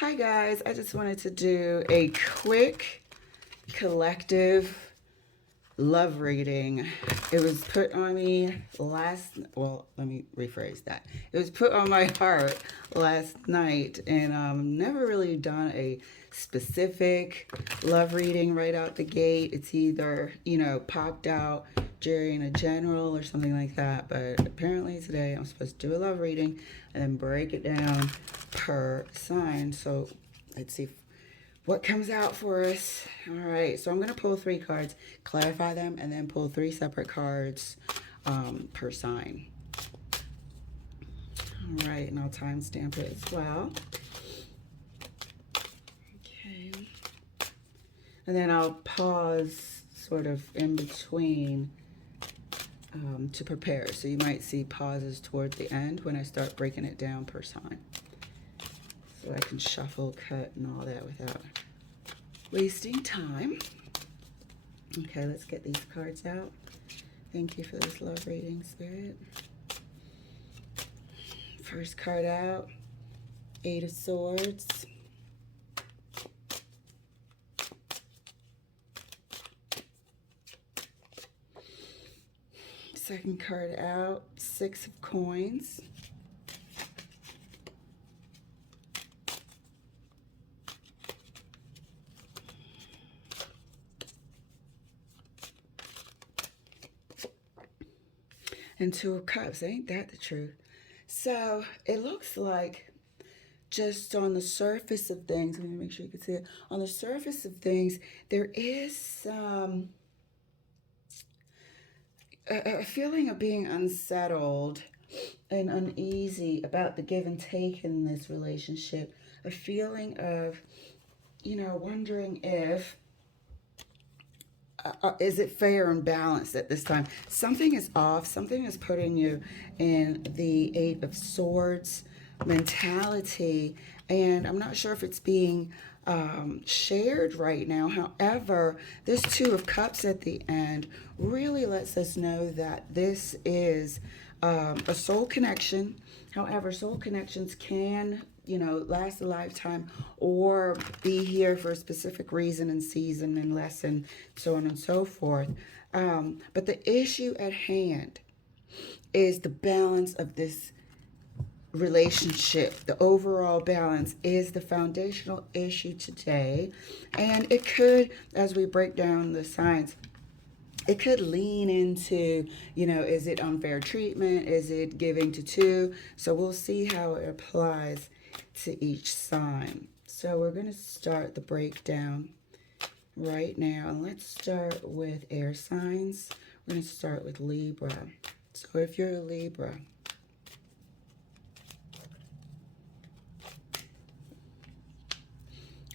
Hi guys, I just wanted to do a quick collective love reading. It was put on me let me rephrase that. It was put on my heart last night, and never really done a specific love reading right out the gate. It's either, popped out during a general or something like that, but apparently today I'm supposed to do a love reading and then break it down per sign. So let's see what comes out for us. All right, so I'm going to pull 3 cards, clarify them, and then pull 3 separate cards per sign. All right, and I'll timestamp it as well. Okay. And then I'll pause sort of in between to prepare. So you might see pauses toward the end when I start breaking it down per sign. So I can shuffle, cut, and all that without wasting time. Okay, let's get these cards out. Thank you for this love reading, Spirit. First card out, 8 of Swords. Second card out, 6 of Coins. And 2 of Cups. Ain't that the truth? So it looks like, just on the surface of things, let me make sure you can see it. On the surface of things, there is a feeling of being unsettled and uneasy about the give and take in this relationship. A feeling of, wondering if, is it fair and balanced at this time? Something is off. Something is putting you in the 8 of Swords mentality. And I'm not sure if it's being shared right now. However, this 2 of Cups at the end really lets us know that this is a soul connection. However, soul connections can, last a lifetime or be here for a specific reason and season and lesson, so on and so forth. But the issue at hand is the balance of this relationship. The overall balance is the foundational issue today. And it could, as we break down the signs, it could lean into, is it unfair treatment? Is it giving to 2? So we'll see how it applies to each sign. So we're going to start the breakdown right now. And let's start with air signs. We're going to start with Libra. So if you're a Libra,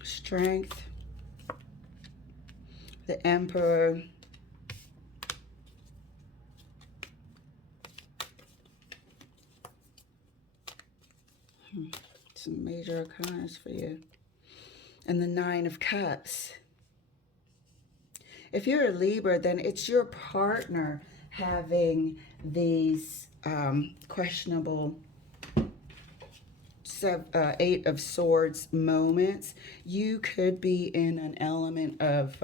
Strength, the Emperor, some major arcanas for you, and the 9 of Cups. If you're a Libra, then it's your partner having these questionable 8 of Swords moments. You could be in an element of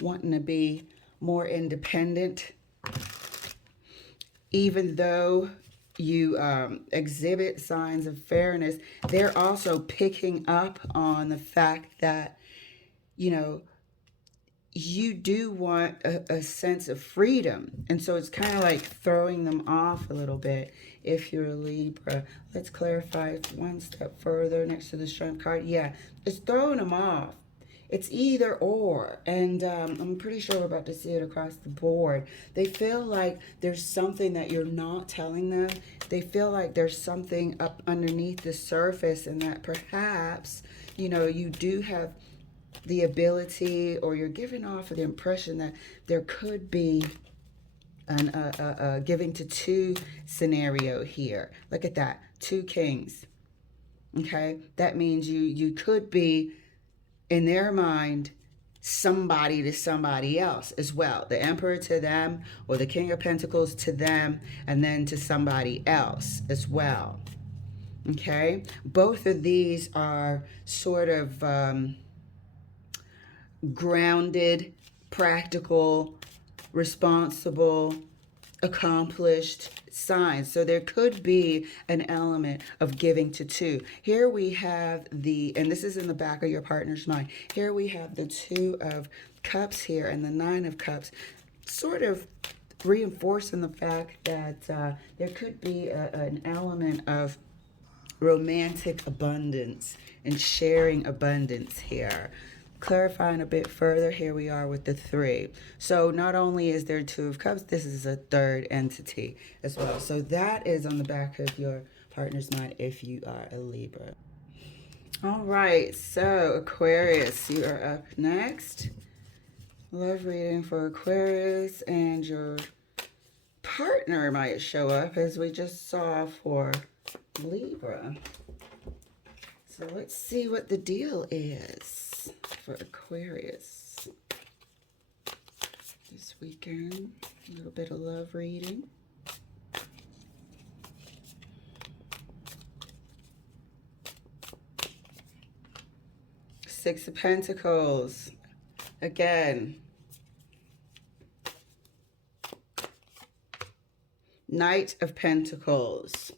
wanting to be more independent, even though you exhibit signs of fairness. They're also picking up on the fact that, you do want a sense of freedom. And so it's kind of like throwing them off a little bit if you're a Libra. Let's clarify one step further next to the Strength card. Yeah, it's throwing them off. It's either or. And I'm pretty sure we're about to see it across the board. They feel like there's something that you're not telling them. They feel like there's something up underneath the surface, and that perhaps, you do have the ability, or you're giving off the impression that there could be an giving to 2 scenario here. Look at that, 2 kings. Okay, that means you could be, in their mind, somebody to somebody else as well. The Emperor to them, or the King of Pentacles to them, and then to somebody else as well. Okay, both of these are sort of grounded, practical, responsible, accomplished signs. So there could be an element of giving to two. Here we have and this is in the back of your partner's mind. Here we have the Two of Cups here and the Nine of Cups, sort of reinforcing the fact that there could be an element of romantic abundance and sharing abundance here. Clarifying a bit further, here we are with the Three. So not only is there Two of Cups, this is a third entity as well. So that is on the back of your partner's mind if you are a Libra. All right, so Aquarius, you are up next. Love reading for Aquarius, and your partner might show up as we just saw for Libra. So let's see what the deal is for Aquarius this weekend. A little bit of love reading. Six of Pentacles. Again. Knight of Pentacles.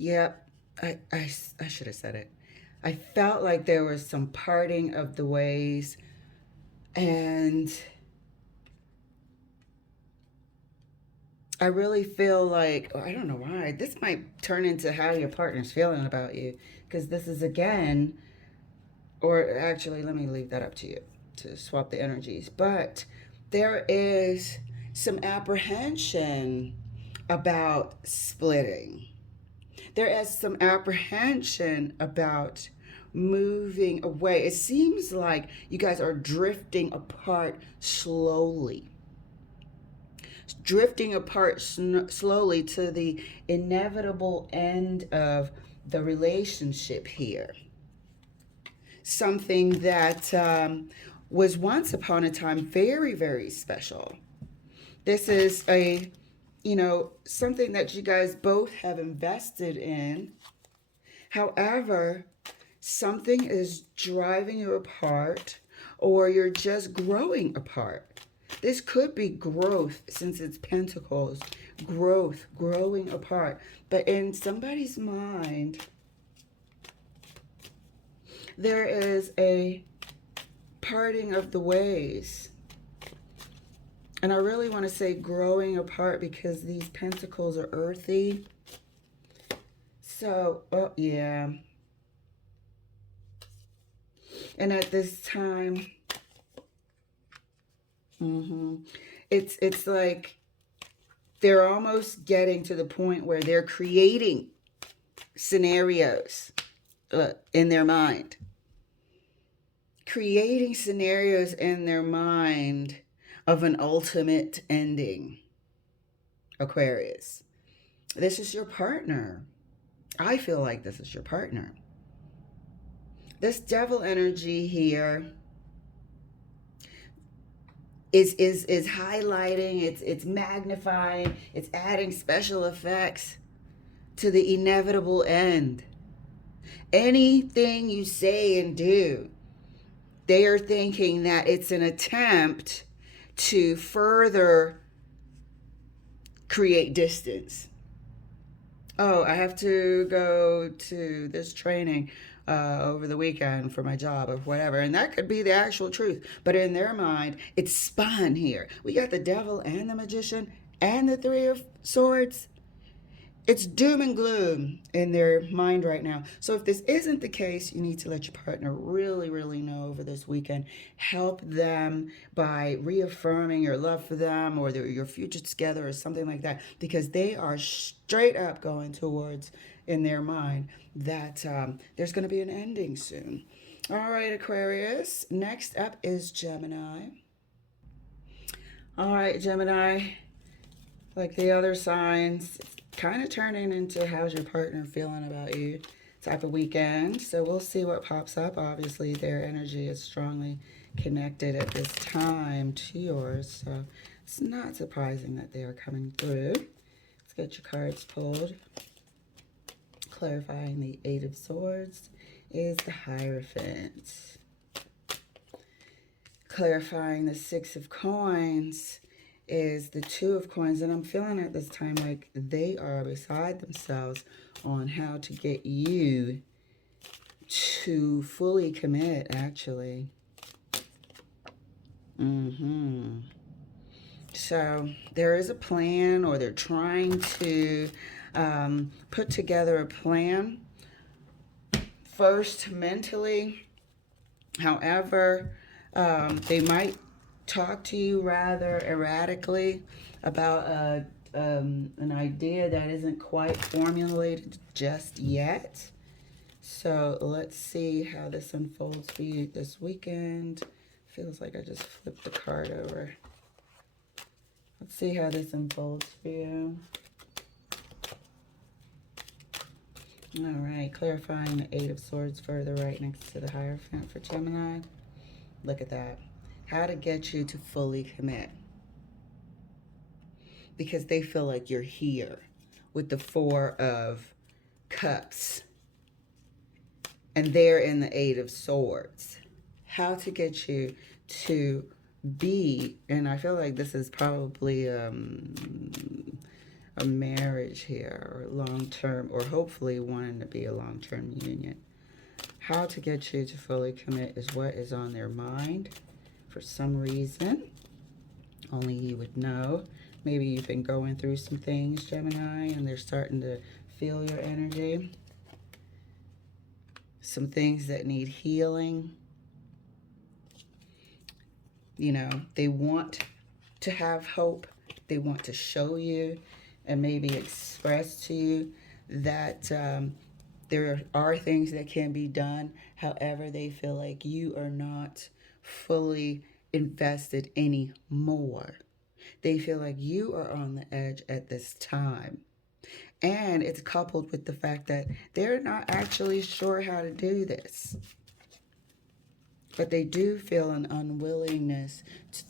Yep, I should have said it. I felt like there was some parting of the ways, and I really feel like, I don't know why, this might turn into how your partner's feeling about you, because this is again, or actually, let me leave that up to you to swap the energies, but there is some apprehension about splitting. There is some apprehension about moving away. It seems like you guys are drifting apart slowly. Drifting apart slowly to the inevitable end of the relationship here. Something that was once upon a time very, very special. This is something that you guys both have invested in. However, something is driving you apart, or you're just growing apart. This could be growth, since it's Pentacles. Growing apart. But in somebody's mind, there is a parting of the ways. And I really want to say growing apart because these pentacles are earthy. So, oh yeah. And at this time, it's like they're almost getting to the point where they're creating scenarios in their mind. Creating scenarios in their mind of an ultimate ending. Aquarius, this is your partner. I feel like this is your partner. This devil energy here is highlighting, it's magnifying, it's adding special effects to the inevitable end. Anything you say and do, they are thinking that it's an attempt to further create distance. Oh, I have to go to this training over the weekend for my job or whatever. And that could be the actual truth. But in their mind, it's spun here. We got the devil and the magician and the Three of Swords. It's doom and gloom in their mind right now. So if this isn't the case, you need to let your partner really, really know over this weekend. Help them by reaffirming your love for them or your future together or something like that. Because they are straight up going towards, in their mind, that there's going to be an ending soon. All right, Aquarius. Next up is Gemini. All right, Gemini. Like the other signs, kind of turning into how's your partner feeling about you type of weekend. So we'll see what pops up. Obviously, their energy is strongly connected at this time to yours. So it's not surprising that they are coming through. Let's get your cards pulled. Clarifying the Eight of Swords is the Hierophant. Clarifying the Six of Coins is the Two of Coins. And I'm feeling at this time like they are beside themselves on how to get you to fully commit, actually. So there is a plan, or they're trying to put together a plan first mentally. However, they might talk to you rather erratically about an idea that isn't quite formulated just yet. So let's see how this unfolds for you this weekend. Feels like I just flipped the card over. Let's see how this unfolds for you. All right, clarifying the Eight of Swords further right next to the Hierophant for Gemini. Look at that. How to get you to fully commit. Because they feel like you're here with the Four of Cups. And they're in the Eight of Swords. How to get you to be, and I feel like this is probably a marriage here, or long-term, or hopefully wanting to be a long-term union. How to get you to fully commit is what is on their mind for some reason. Only you would know. Maybe you've been going through some things, Gemini, and they're starting to feel your energy. Some things that need healing. You know, they want to have hope. They want to show you and maybe express to you that there are things that can be done. However, they feel like you are not fully invested anymore. They feel like you are on the edge at this time. And it's coupled with the fact that they're not actually sure how to do this. But they do feel an unwillingness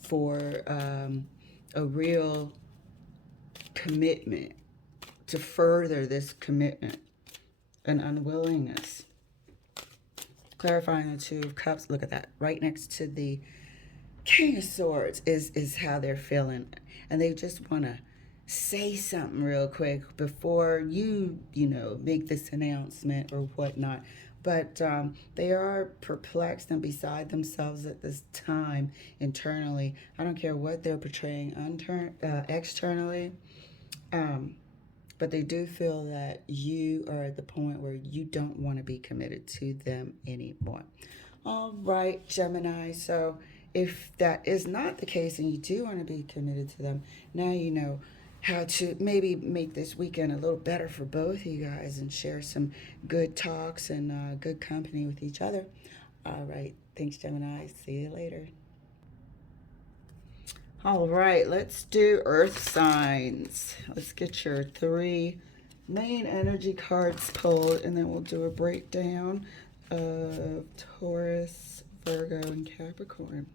for a real commitment, to further this commitment, an unwillingness. Clarifying the Two of Cups, look at that, right next to the King of Swords is how they're feeling. And they just want to say something real quick before you make this announcement or whatnot. But they are perplexed and beside themselves at this time internally. I don't care what they're portraying externally. But they do feel that you are at the point where you don't want to be committed to them anymore. All right, Gemini. So if that is not the case and you do want to be committed to them, now you know how to maybe make this weekend a little better for both of you guys and share some good talks and good company with each other. All right. Thanks, Gemini. See you later. All right. Let's do Earth signs. Let's get your 3 main energy cards pulled, and then we'll do a breakdown of Taurus, Virgo, and Capricorn.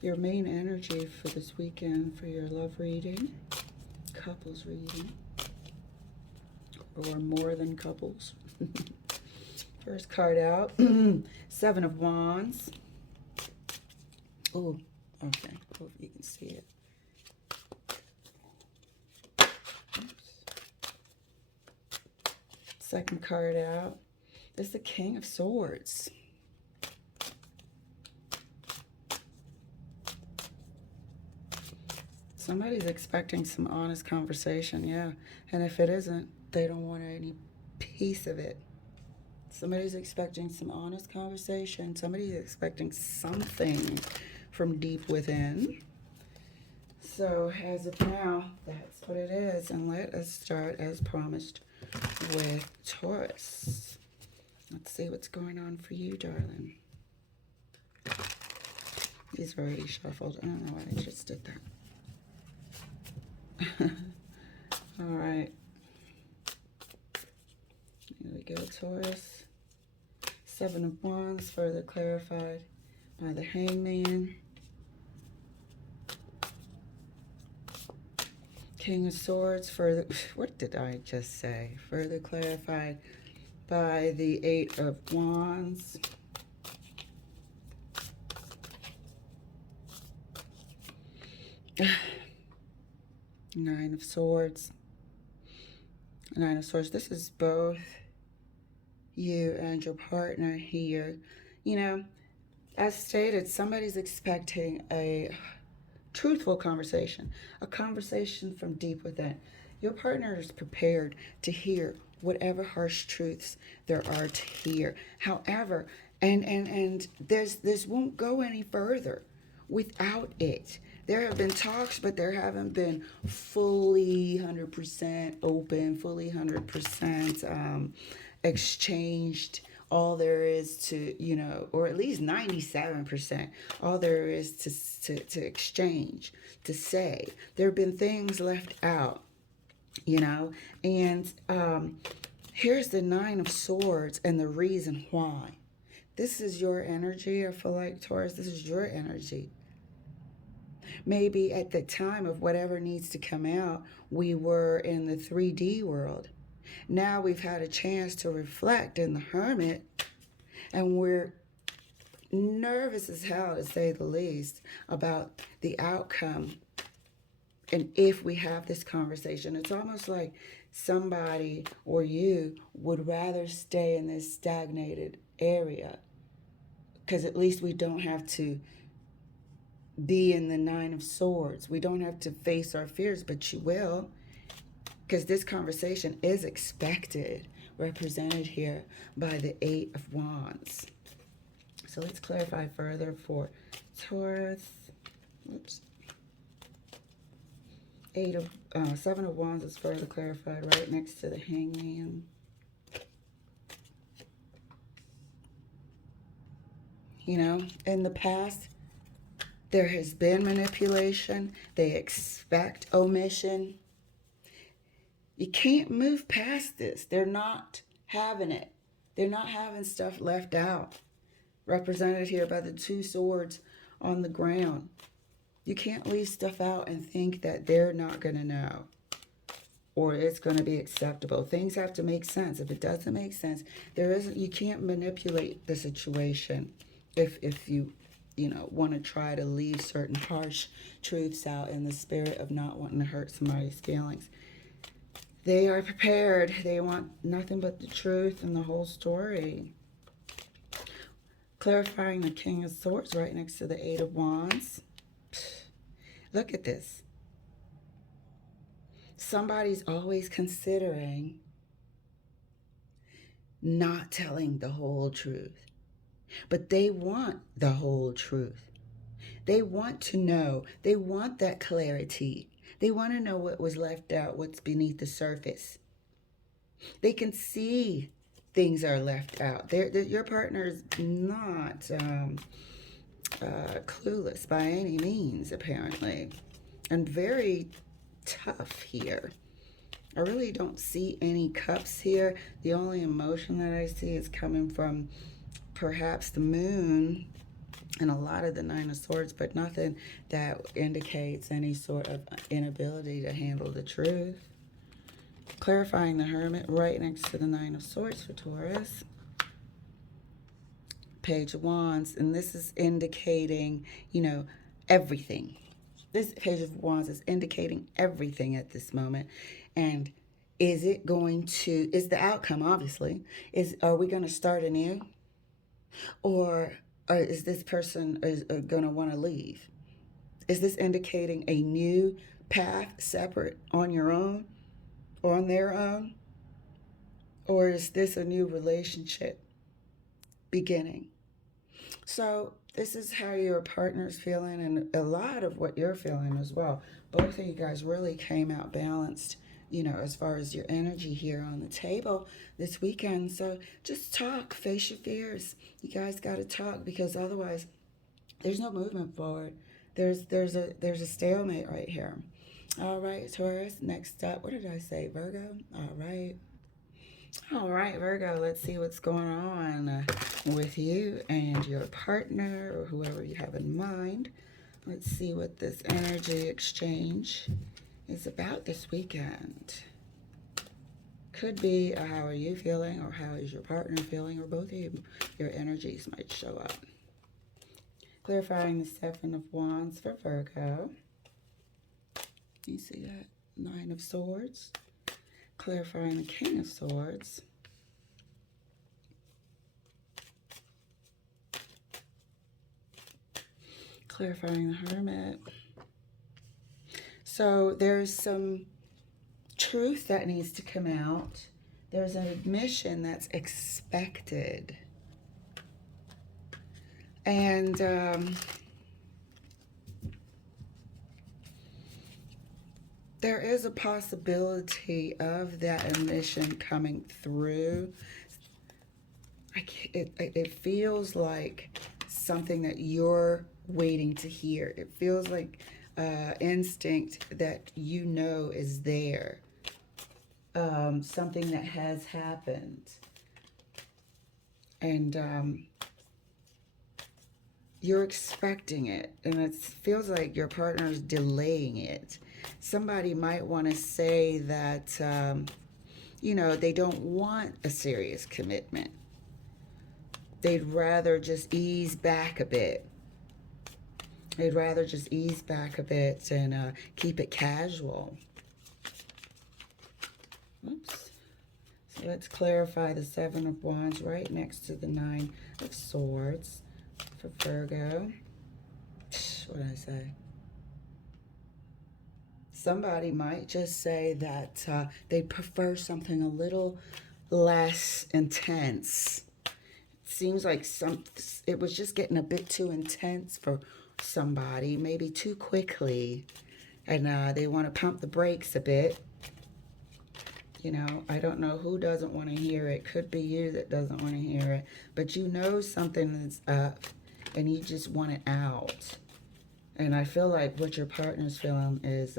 Your main energy for this weekend for your love reading, couples reading, or more than couples. First card out, 7 of Wands. Oh, okay. Hope you can see it. Oops. Second card out is the King of Swords. Somebody's expecting some honest conversation, yeah. And if it isn't, they don't want any piece of it. Somebody's expecting some honest conversation. Somebody's expecting something from deep within. So as of now, that's what it is. And let us start, as promised, with Taurus. Let's see what's going on for you, darling. These are already shuffled. I don't know why I just did that. All right. Here we go, Taurus. Seven of Wands, further clarified by the Hangman. King of Swords, further, what did I just say? Further clarified by the Eight of Wands. Nine of Swords. Nine of Swords. This is both you and your partner here. You know, as stated, somebody's expecting a truthful conversation, a conversation from deep within. Your partner is prepared to hear whatever harsh truths there are to hear. However, and this won't go any further without it. There have been talks, but there haven't been fully 100% open, fully 100% exchanged. All there is to, you know, or at least 97%, all there is to exchange, to say. There have been things left out, you know, and here's the Nine of Swords and the reason why. This is your energy. I feel like, Taurus, this is your energy. Maybe at the time of whatever needs to come out, we were in the 3D world. Now we've had a chance to reflect in the Hermit, and we're nervous as hell, to say the least, about the outcome. And if we have this conversation, it's almost like somebody or you would rather stay in this stagnated area, because at least we don't have to be in the Nine of Swords. We don't have to face our fears, but you will, because this conversation is expected, represented here by the Eight of Wands. So let's clarify further for Taurus. Oops. Seven of Wands is further clarified right next to the Hangman. You know, in the past, there has been manipulation. They expect omission. You can't move past this. They're not having it. They're not having stuff left out. Represented here by the two swords on the ground. You can't leave stuff out and think that they're not going to know, or it's going to be acceptable. Things have to make sense. If it doesn't make sense, you can't manipulate the situation if you want to try to leave certain harsh truths out in the spirit of not wanting to hurt somebody's feelings. They are prepared. They want nothing but the truth and the whole story. Clarifying the King of Swords right next to the Eight of Wands. Look at this. Somebody's always considering not telling the whole truth. But they want the whole truth. They want to know. They want that clarity. They want to know what was left out, what's beneath the surface. They can see things are left out. Your partner is not clueless by any means, apparently. And very tough here. I really don't see any cups here. The only emotion that I see is coming from perhaps the Moon and a lot of the Nine of Swords, but nothing that indicates any sort of inability to handle the truth. Clarifying the Hermit right next to the Nine of Swords for Taurus. Page of Wands, and this is indicating, everything. This Page of Wands is indicating everything at this moment. And is the outcome, obviously, are we going to start anew? Or is this person going to want to leave? Is this indicating a new path separate on your own, or on their own? Or is this a new relationship beginning? So this is how your partner's feeling, and a lot of what you're feeling as well. Both of you guys really came out balanced, as far as your energy here on the table this weekend. So just talk, face your fears. You guys got to talk, because otherwise there's no movement forward. There's a stalemate right here. All right, Taurus, next up, what did I say? Virgo? All right. All right, Virgo, let's see what's going on with you and your partner or whoever you have in mind. Let's see what this energy exchange is about this weekend. Could be how are you feeling, or how is your partner feeling, or both of you. Your energies might show up. Clarifying the Seven of Wands for Virgo. You see that? Nine of Swords. Clarifying the King of Swords. Clarifying the Hermit. So there's some truth that needs to come out. There's an admission that's expected. And there is a possibility of that admission coming through. It feels like something that you're waiting to hear. It feels like instinct that you know is there. Something that has happened. And you're expecting it. And it feels like your partner is delaying it. Somebody might want to say that, you know, they don't want a serious commitment. They'd rather just ease back a bit. They'd rather just ease back a bit and keep it casual. Oops. So let's clarify the Seven of Wands right next to the Nine of Swords for Virgo. What did I say? Somebody might just say that they prefer something a little less intense. It seems like it was just getting a bit too intense for somebody, maybe too quickly, and they want to pump the brakes a bit. You know, I don't know who doesn't want to hear it. Could be you that doesn't want to hear it, but you know something is up and you just want it out. And I feel like what your partner's feeling is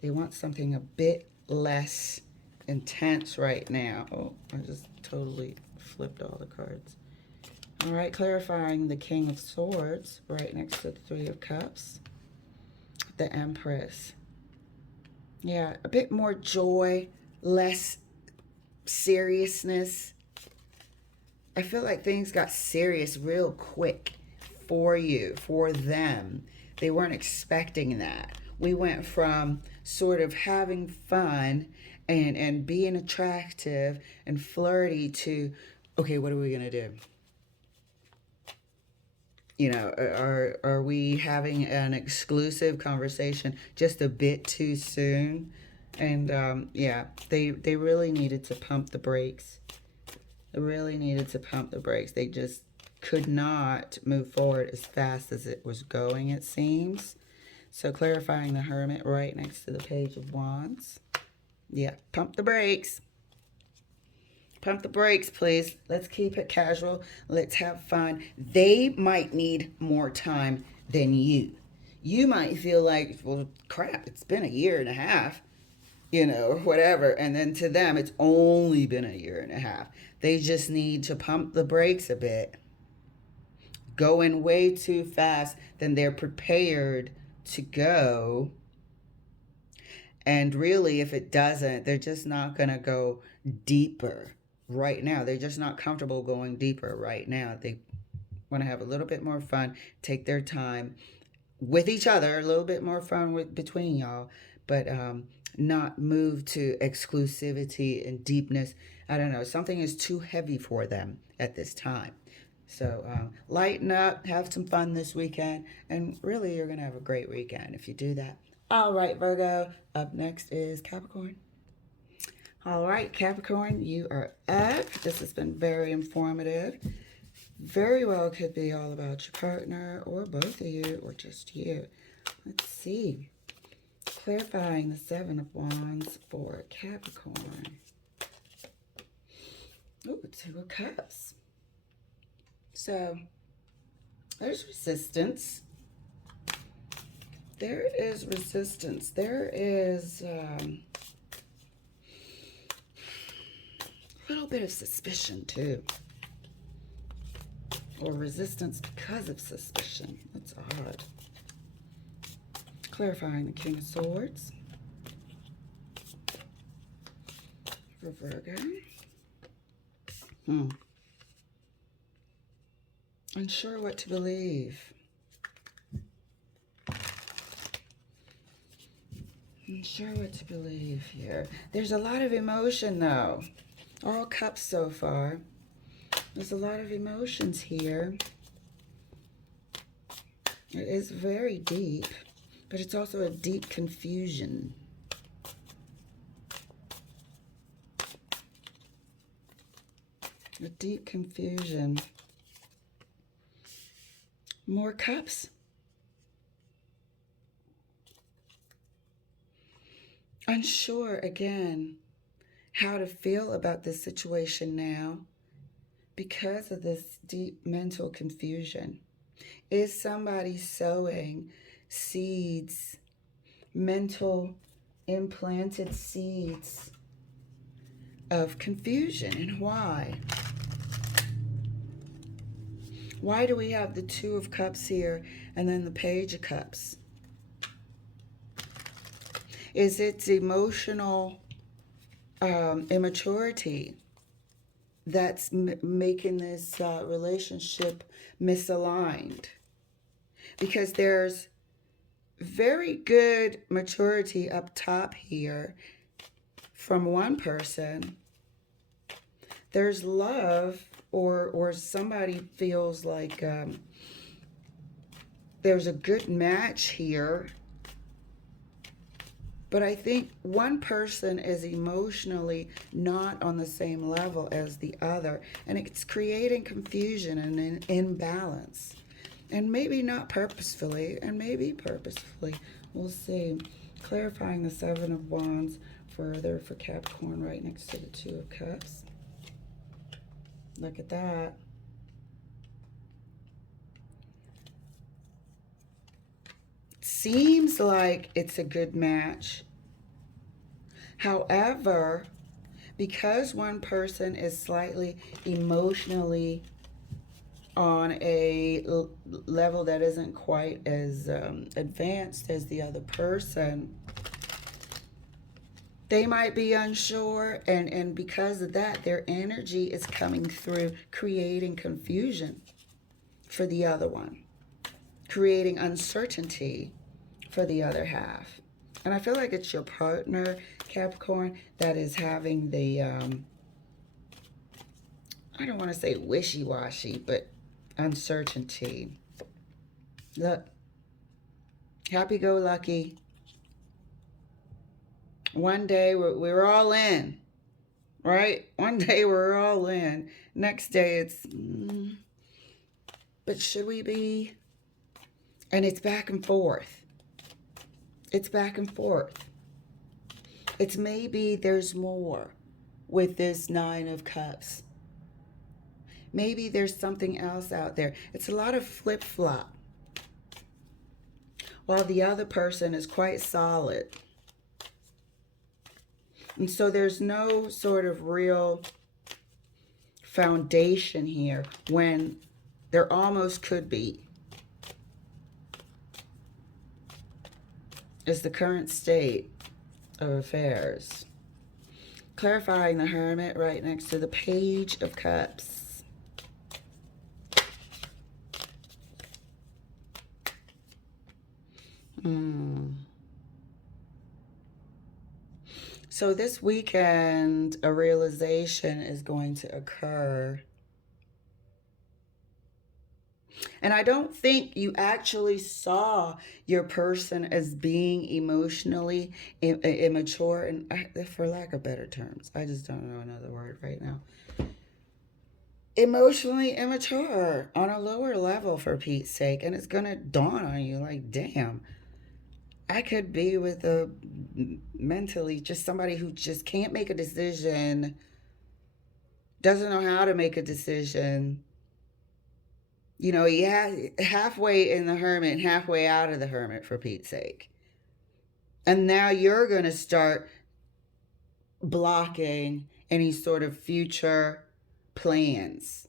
they want something a bit less intense right now. Oh, I just totally flipped all the cards. All right, clarifying the King of Swords right next to the Three of Cups. The Empress. Yeah, a bit more joy, less seriousness. I feel like things got serious real quick for you, for them. They weren't expecting that. We went from sort of having fun and being attractive and flirty to, okay, what are we going to do? You know, are we having an exclusive conversation just a bit too soon? And yeah, they really needed to pump the brakes. They really needed to pump the brakes. They just could not move forward as fast as it was going, it seems. So clarifying the Hermit right next to the Page of Wands. Yeah, pump the brakes. Pump the brakes, please. Let's keep it casual. Let's have fun. They might need more time than you. You might feel like, well, crap, it's been a year and a half, you know, or whatever. And then to them, it's only been a year and a half. They just need to pump the brakes a bit. Going way too fast than they're prepared to go. And really, if it doesn't, they're just not going to go deeper right now. They're just not comfortable going deeper right now. They want to have a little bit more fun, take their time with each other, a little bit more fun between y'all, but not move to exclusivity and deepness. I don't know. Something is too heavy for them at this time. So lighten up, have some fun this weekend, and really you're going to have a great weekend if you do that. All right, Virgo, up next is Capricorn. All right, Capricorn, you are up. This has been very informative. Very well could be all about your partner or both of you or just you. Let's see. Clarifying the Seven of Wands for Capricorn. Ooh, Two of Cups. So, there's resistance. There is resistance. There is a little bit of suspicion too. Or resistance because of suspicion. That's odd. Clarifying the King of Swords. For Virgo. Unsure what to believe. Unsure what to believe here. There's a lot of emotion though. All cups so far. There's a lot of emotions here. It is very deep, but it's also a deep confusion. A deep confusion. More cups. Unsure again how to feel about this situation now because of this deep mental confusion. Is somebody sowing seeds, mental implanted seeds of confusion? And why? Why do we have the Two of Cups here and then the Page of Cups? Is it emotional immaturity that's making this relationship misaligned? Because there's very good maturity up top here from one person. There's love, or somebody feels like there's a good match here. But I think one person is emotionally not on the same level as the other. And it's creating confusion and an imbalance. And maybe not purposefully, and maybe purposefully. We'll see. Clarifying the Seven of Wands further for Capricorn right next to the Two of Cups. Look at that. Seems like it's a good match. However, because one person is slightly emotionally on a level that isn't quite as advanced as the other person, they might be unsure, and because of that, their energy is coming through, creating confusion for the other one, creating uncertainty for the other half. And I feel like it's your partner, Capricorn, that is having the, I don't want to say wishy-washy, but uncertainty. Look, happy-go-lucky. One day we're all in, right? One day we're all in. Next day it's, but should we be? And it's back and forth. It's back and forth. It's maybe there's more with this Nine of Cups. Maybe there's something else out there. It's a lot of flip-flop. While the other person is quite solid. And so there's no sort of real foundation here when there almost could be. Is the current state of affairs. Clarifying the Hermit right next to the Page of Cups. So this weekend, a realization is going to occur. And I don't think you actually saw your person as being emotionally immature, and for lack of better terms, I just don't know another word right now. Emotionally immature on a lower level, for Pete's sake. And it's going to dawn on you like, damn, I could be with a mentally just somebody who just can't make a decision, doesn't know how to make a decision. You know, halfway in the Hermit, halfway out of the Hermit, for Pete's sake. And now you're going to start blocking any sort of future plans,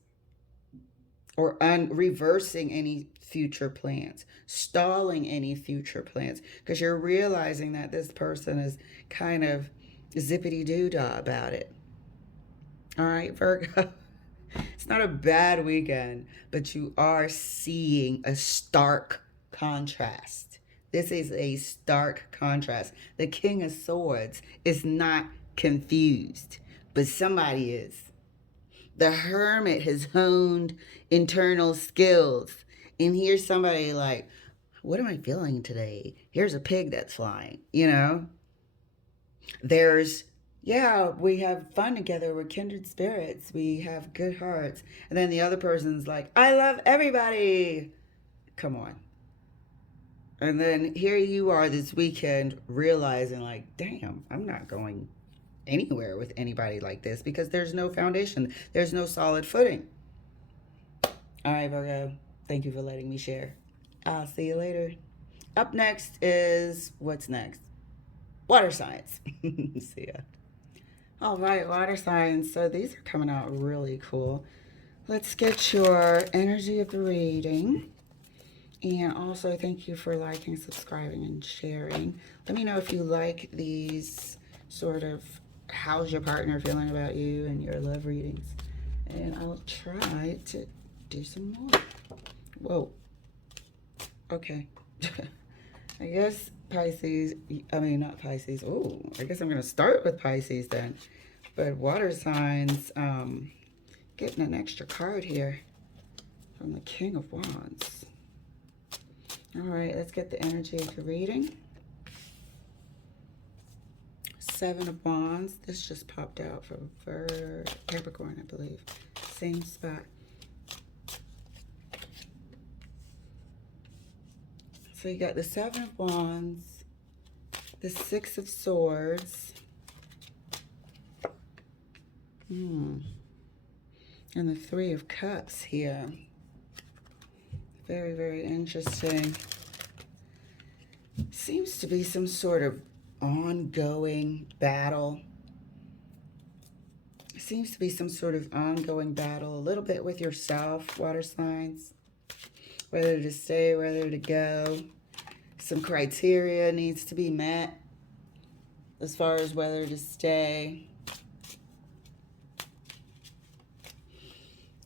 or reversing any future plans, stalling any future plans, because you're realizing that this person is kind of zippity-doo-dah about it. All right, Virgo. It's not a bad weekend, but you are seeing a stark contrast. This is a stark contrast. The King of Swords is not confused, but somebody is. The Hermit has honed internal skills. And here's somebody like, what am I feeling today? Here's a pig that's flying, you know? There's, yeah, we have fun together. We're kindred spirits. We have good hearts. And then the other person's like, I love everybody. Come on. And then here you are this weekend realizing like, damn, I'm not going anywhere with anybody like this because there's no foundation. There's no solid footing. All right, Virgo. Thank you for letting me share. I'll see you later. Up next is, what's next? Water signs. See ya. All right, water signs. So these are coming out really cool. Let's get your energy of the reading. And also, thank you for liking, subscribing, and sharing. Let me know if you like these sort of how's your partner feeling about you and your love readings. And I'll try to do some more. Whoa. Okay. I guess Pisces, not Pisces. Oh, I guess I'm going to start with Pisces then. But water signs, getting an extra card here from the King of Wands. All right, let's get the energy of the reading. Seven of Wands. This just popped out for Capricorn, I believe. Same spot. So you got the Seven of Wands, the Six of Swords, and the Three of Cups here. Very, very interesting. Seems to be some sort of ongoing battle. Seems to be some sort of ongoing battle, a little bit with yourself, water signs. Whether to stay, whether to go. Some criteria needs to be met as far as whether to stay.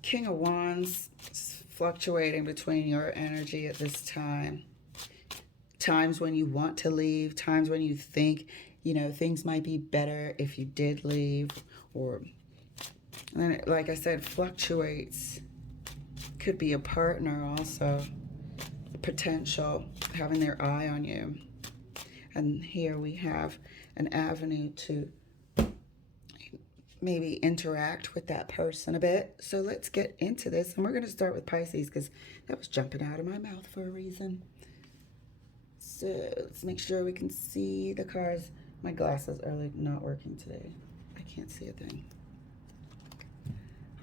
King of Wands is fluctuating between your energy at this time. Times when you want to leave, times when you think, things might be better if you did leave. And then, like I said, fluctuates. Could be a partner also, potential, having their eye on you. And here we have an avenue to maybe interact with that person a bit. So let's get into this. And we're going to start with Pisces because that was jumping out of my mouth for a reason. So let's make sure we can see the cards. My glasses are like not working today. I can't see a thing.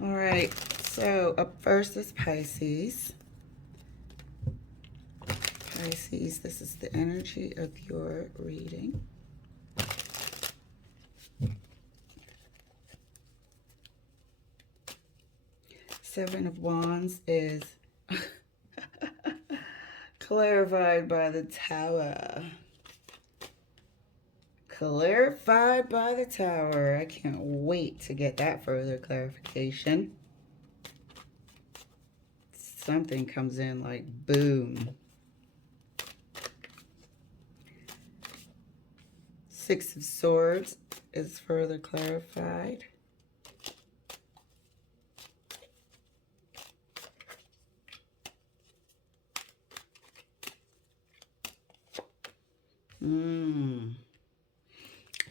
All right. So up first is Pisces. Pisces, this is the energy of your reading. Seven of Wands is clarified by the Tower. Clarified by the Tower. I can't wait to get that further clarification. Something comes in like boom. Six of Swords is further clarified.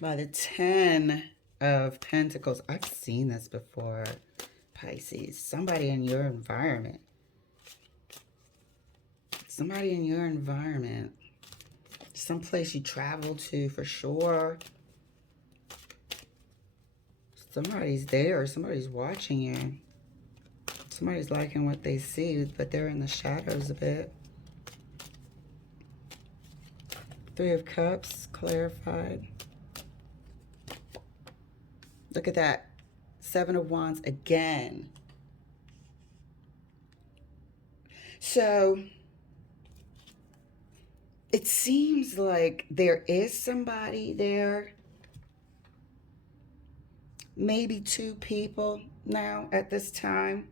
By the Ten of Pentacles. I've seen this before, Pisces. Somebody in your environment. Somebody in your environment. Someplace you travel to for sure. Somebody's there. Somebody's watching you. Somebody's liking what they see, but they're in the shadows a bit. Three of Cups, clarified. Look at that. Seven of Wands again. So it seems like there is somebody there. Maybe two people now at this time.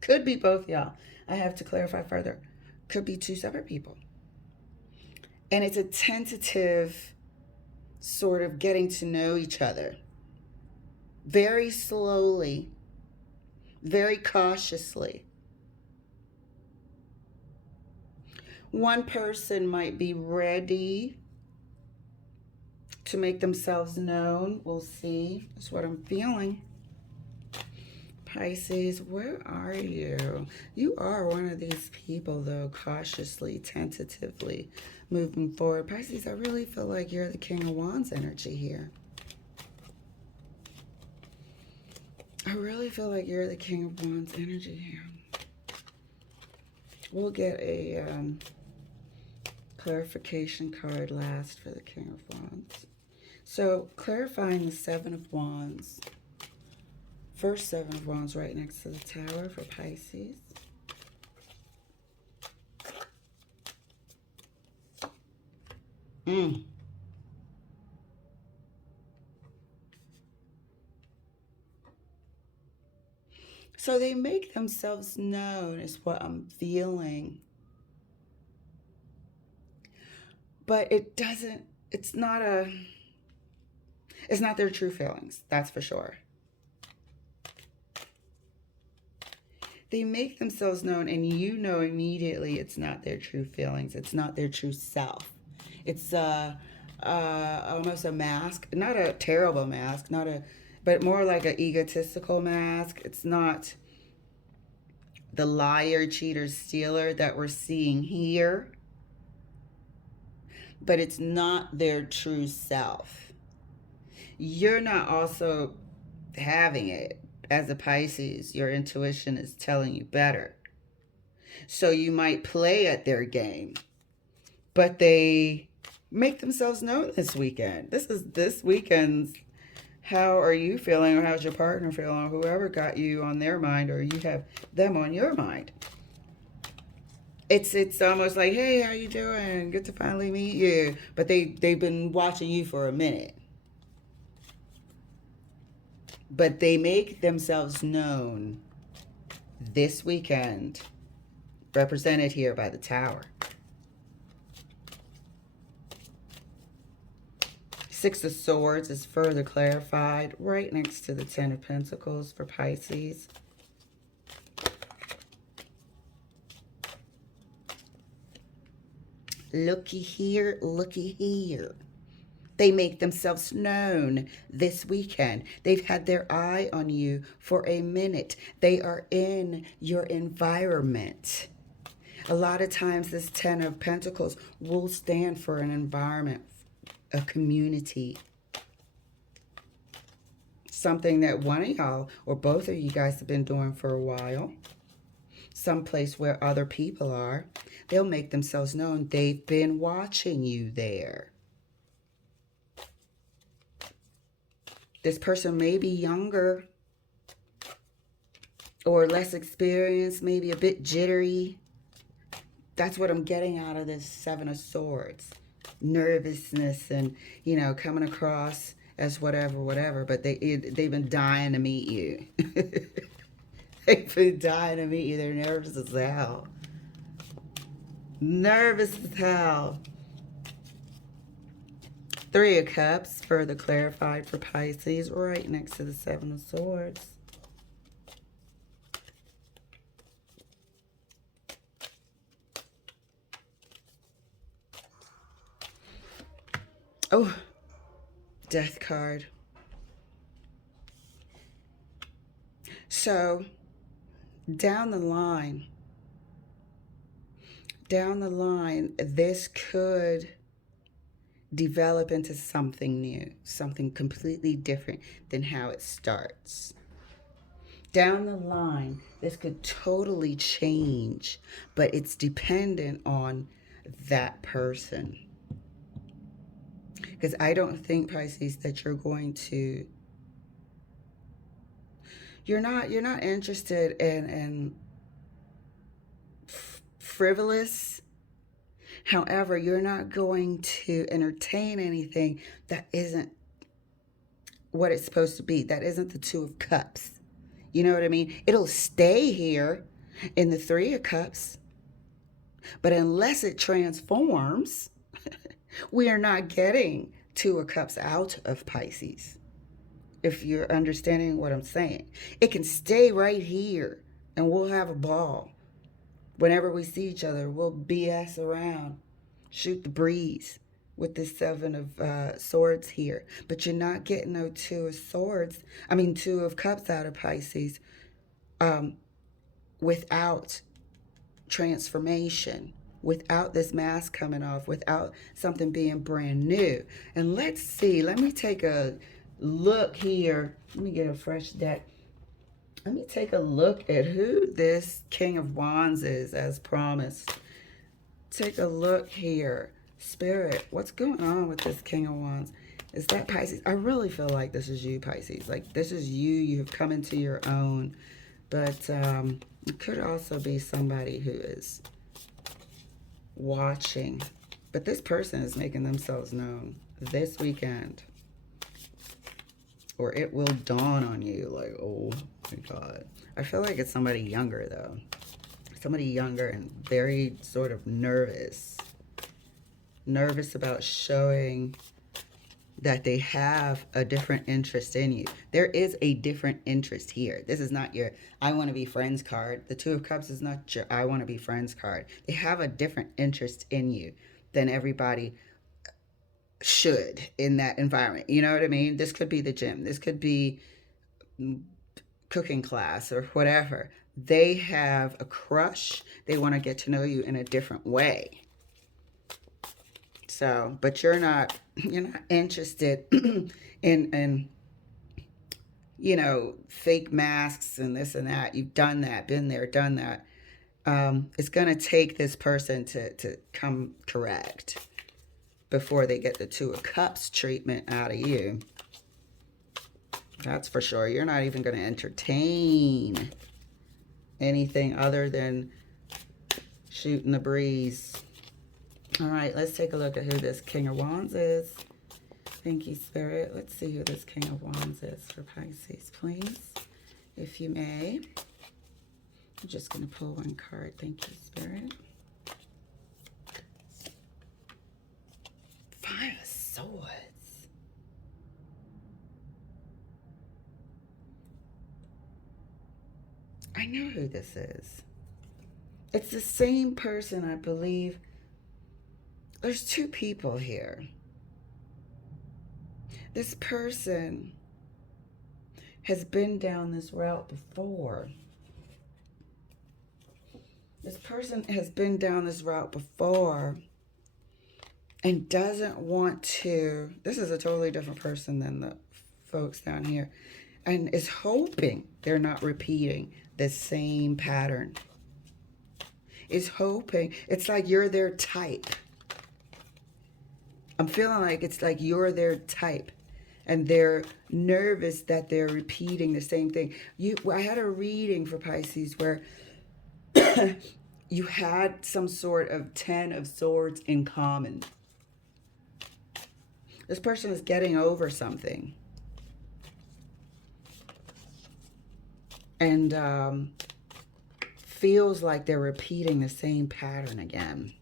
Could be both, y'all. I have to clarify further. Could be two separate people. And it's a tentative sort of getting to know each other. Very slowly, very cautiously. One person might be ready to make themselves known. We'll see. That's what I'm feeling. Pisces, where are you? You are one of these people, though, cautiously, tentatively moving forward. Pisces, I really feel like you're the King of Wands energy here. I really feel like you're the King of Wands energy here. We'll get a clarification card last for the King of Wands. So, clarifying the Seven of Wands. First Seven of Wands right next to the Tower for Pisces. So they make themselves known is what I'm feeling. But it doesn't, it's not their true feelings, that's for sure. They make themselves known, and you know immediately it's not their true feelings. It's not their true self. It's almost a mask, not a terrible mask, but more like an egotistical mask. It's not the liar, cheater, stealer that we're seeing here, but it's not their true self. You're not also having it. As a Pisces, your intuition is telling you better. So you might play at their game, but they make themselves known this weekend. This is this weekend's how are you feeling, or how's your partner feeling, or whoever got you on their mind, or you have them on your mind. It's almost like, hey, how you doing? Good to finally meet you. But they've been watching you for a minute. But they make themselves known this weekend, represented here by the Tower. Six of Swords is further clarified right next to the Ten of Pentacles for Pisces. Looky here, looky here. They make themselves known this weekend. They've had their eye on you for a minute. They are in your environment. A lot of times this Ten of Pentacles will stand for an environment, a community. Something that one of y'all or both of you guys have been doing for a while. Someplace where other people are. They'll make themselves known. They've been watching you there. This person may be younger or less experienced, maybe a bit jittery. That's what I'm getting out of this Seven of Swords. Nervousness and, you know, coming across as whatever. But they've been dying to meet you. They've been dying to meet you. They're nervous as hell. Nervous as hell. Three of Cups, further clarified for Pisces, right next to the Seven of Swords. Oh, Death card. So, down the line, this could develop into something new, something completely different than how it starts. Down the line, this could totally change, but it's dependent on that person. Because I don't think, Pisces, that you're going to You're not interested in frivolous. However, you're not going to entertain anything that isn't what it's supposed to be. That isn't the Two of Cups. You know what I mean? It'll stay here in the Three of Cups, but unless it transforms, we are not getting Two of Cups out of Pisces. If you're understanding what I'm saying, it can stay right here and we'll have a ball. Whenever we see each other, we'll BS around, shoot the breeze with the Seven of Swords here. But you're not getting no Two of Swords, Two of Cups out of Pisces without transformation, without this mask coming off, without something being brand new. And let's see, let me take a look here. Let me get a fresh deck. Let me take a look at who this King of Wands is, as promised. Take a look here. Spirit, what's going on with this King of Wands? Is that Pisces? I really feel like this is you, Pisces. Like, this is you. You have come into your own. But it could also be somebody who is watching. But this person is making themselves known this weekend. Or it will dawn on you like, oh my God. I feel like it's somebody younger though. Somebody younger and very sort of nervous. Nervous about showing that they have a different interest in you. There is a different interest here. This is not your I want to be friends card. The Two of Cups is not your I want to be friends card. They have a different interest in you than everybody should in that environment. You know what I mean? This could be the gym. This could be cooking class or whatever. They have a crush. They want to get to know you in a different way. So, but you're not interested in fake masks and this and that. You've done that, been there, done that. It's going to take this person to come correct before they get the Two of Cups treatment out of you. That's for sure. You're not even going to entertain anything other than shooting the breeze. All right, let's take a look at who this King of Wands is. Thank you, Spirit. Let's see who this King of Wands is for Pisces, please, if you may. I'm just going to pull one card. Thank you, Spirit. Five of Swords. I know who this is. It's the same person, I believe. There's two people here. This person has been down this route before. This person has been down this route before and doesn't want to. This is a totally different person than the folks down here. And is hoping they're not repeating the same pattern. Is hoping. It's like you're their type. I'm feeling like it's like you're their type. And they're nervous that they're repeating the same thing. I had a reading for Pisces where you had some sort of 10 of Swords in common. This person is getting over something. And feels like they're repeating the same pattern again.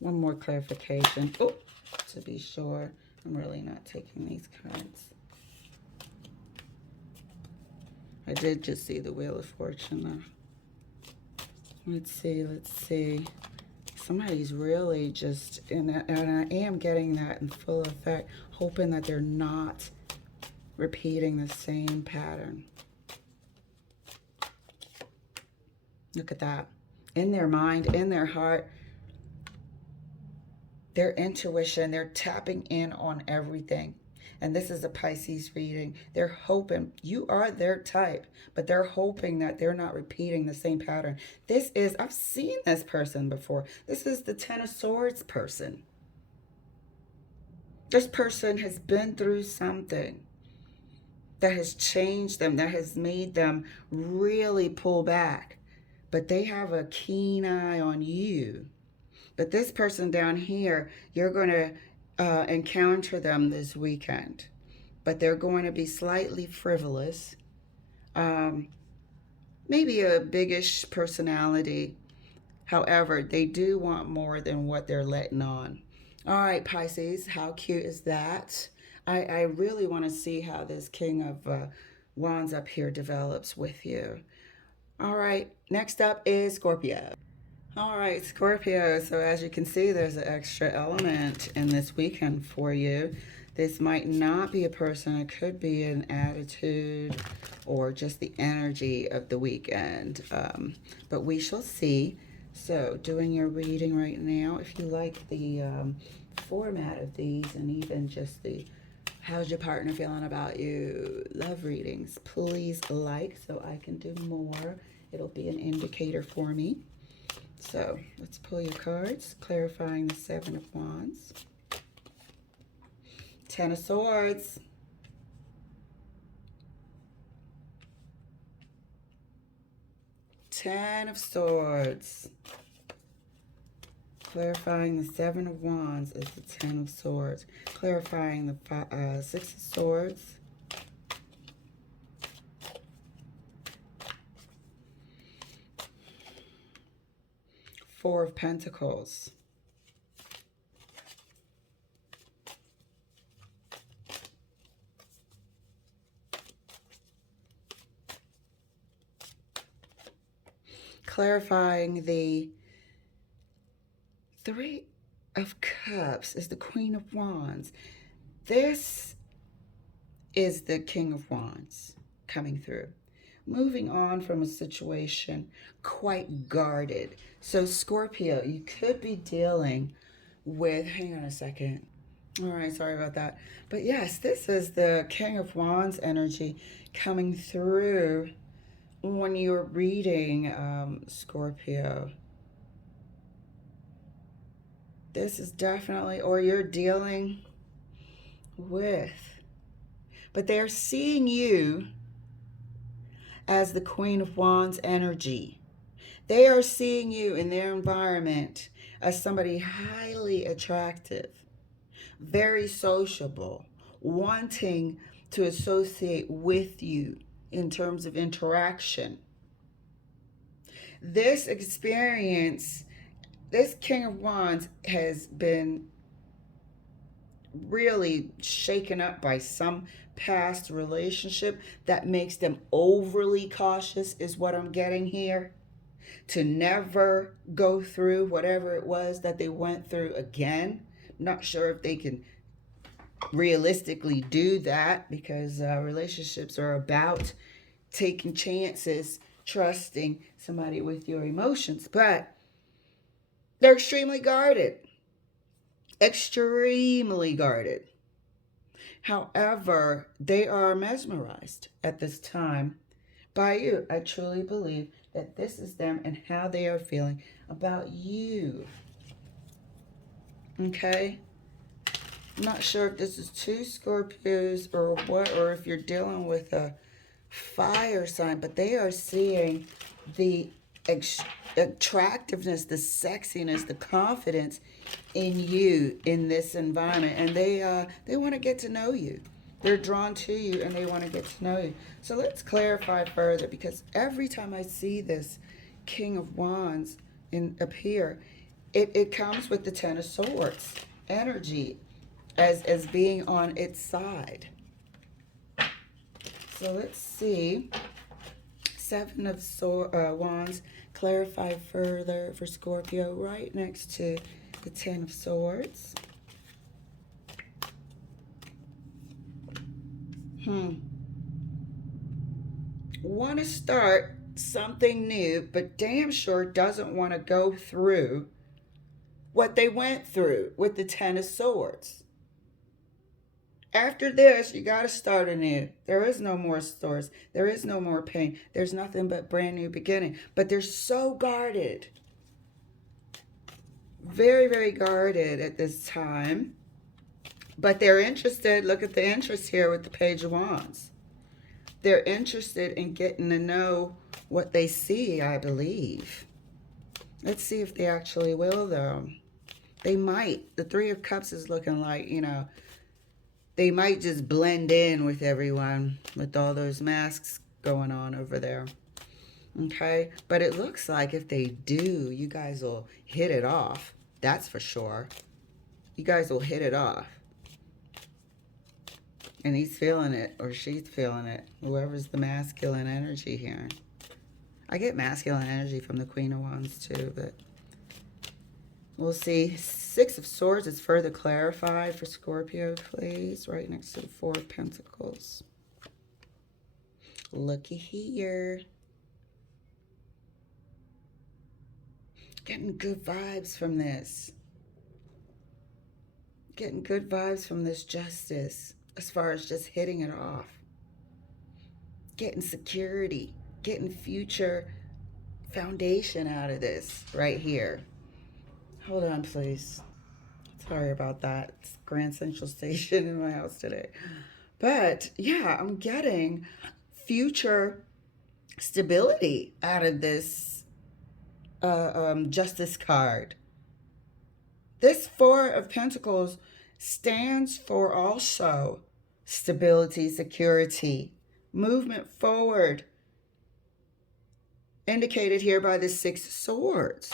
One more clarification. Oh, to be sure, I'm really not taking these cards. I did just see the Wheel of Fortune though. Let's see. Somebody's really just, and I am getting that in full effect, hoping that they're not repeating the same pattern. Look at that. In their mind, in their heart, their intuition, they're tapping in on everything. And this is a Pisces reading. They're hoping, you are their type, but they're hoping that they're not repeating the same pattern. This is, I've seen this person before. This is the 10 of Swords person. This person has been through something. that has changed them, that has made them really pull back. But they have a keen eye on you. But this person down here, you're going to encounter them this weekend. But they're going to be slightly frivolous. Maybe a biggish personality. However, they do want more than what they're letting on. All right, Pisces, how cute is that? I really want to see how this King of Wands up here develops with you. All right, next up is Scorpio. All right, Scorpio. So as you can see, there's an extra element in this weekend for you. This might not be a person. It could be an attitude or just the energy of the weekend. But we shall see. So doing your reading right now, if you like the format of these and even just the how's your partner feeling about you love readings, please like so I can do more. It'll be an indicator for me. So let's pull your cards, clarifying the Seven of Wands, Ten of Swords, Ten of Swords, clarifying the Seven of Wands is the Ten of Swords, clarifying the Six of Swords, Four of Pentacles, clarifying the Three of Cups is the Queen of Wands. This is the King of Wands coming through. Moving on from a situation quite guarded. So Scorpio, you could be dealing with, hang on a second. All right, sorry about that. But yes, this is the King of Wands energy coming through when you're reading Scorpio. This is definitely, or you're dealing with, but they're seeing you as the Queen of Wands energy. They are seeing you in their environment as somebody highly attractive, very sociable, wanting to associate with you in terms of interaction. This experience, this King of Wands has been really shaken up by some past relationship that makes them overly cautious is what I'm getting here. To never go through whatever it was that they went through again. I'm not sure if they can realistically do that because relationships are about taking chances, trusting somebody with your emotions, but they're extremely guarded. Extremely guarded. However, they are mesmerized at this time by you. I truly believe that this is them and how they are feeling about you. Okay? I'm not sure if this is two Scorpios or what, or if you're dealing with a fire sign, but they are seeing the attractiveness, the sexiness, the confidence in you in this environment, and they want to get to know you. They're drawn to you and they want to get to know you. So let's clarify further, because every time I see this King of Wands appear, it comes with the Ten of Swords energy as being on its side. So let's see. Seven of Wands, clarify further for Scorpio, right next to the Ten of Swords. Want to start something new, but damn sure doesn't want to go through what they went through with the Ten of Swords. After this, you got to start anew. There is no more stores. There is no more pain. There's nothing but brand new beginning. But they're so guarded. Very, very guarded at this time. But they're interested. Look at the interest here with the Page of Wands. They're interested in getting to know what they see, I believe. Let's see if they actually will, though. They might. The Three of Cups is looking like, you know, they might just blend in with everyone with all those masks going on over there. Okay? But it looks like if they do, you guys will hit it off. That's for sure. You guys will hit it off. And he's feeling it, or she's feeling it. Whoever's the masculine energy here. I get masculine energy from the Queen of Wands too, but we'll see. Six of Swords is further clarified for Scorpio, please. Right next to the Four of Pentacles. Looky here. Getting good vibes from this. Getting good vibes from this justice. As far as just hitting it off. Getting security. Getting future foundation out of this right here. Hold on, please. Sorry about that. It's Grand Central Station in my house today. But, yeah, I'm getting future stability out of this Justice card. This Four of Pentacles stands for also stability, security, movement forward, indicated here by the Six of Swords.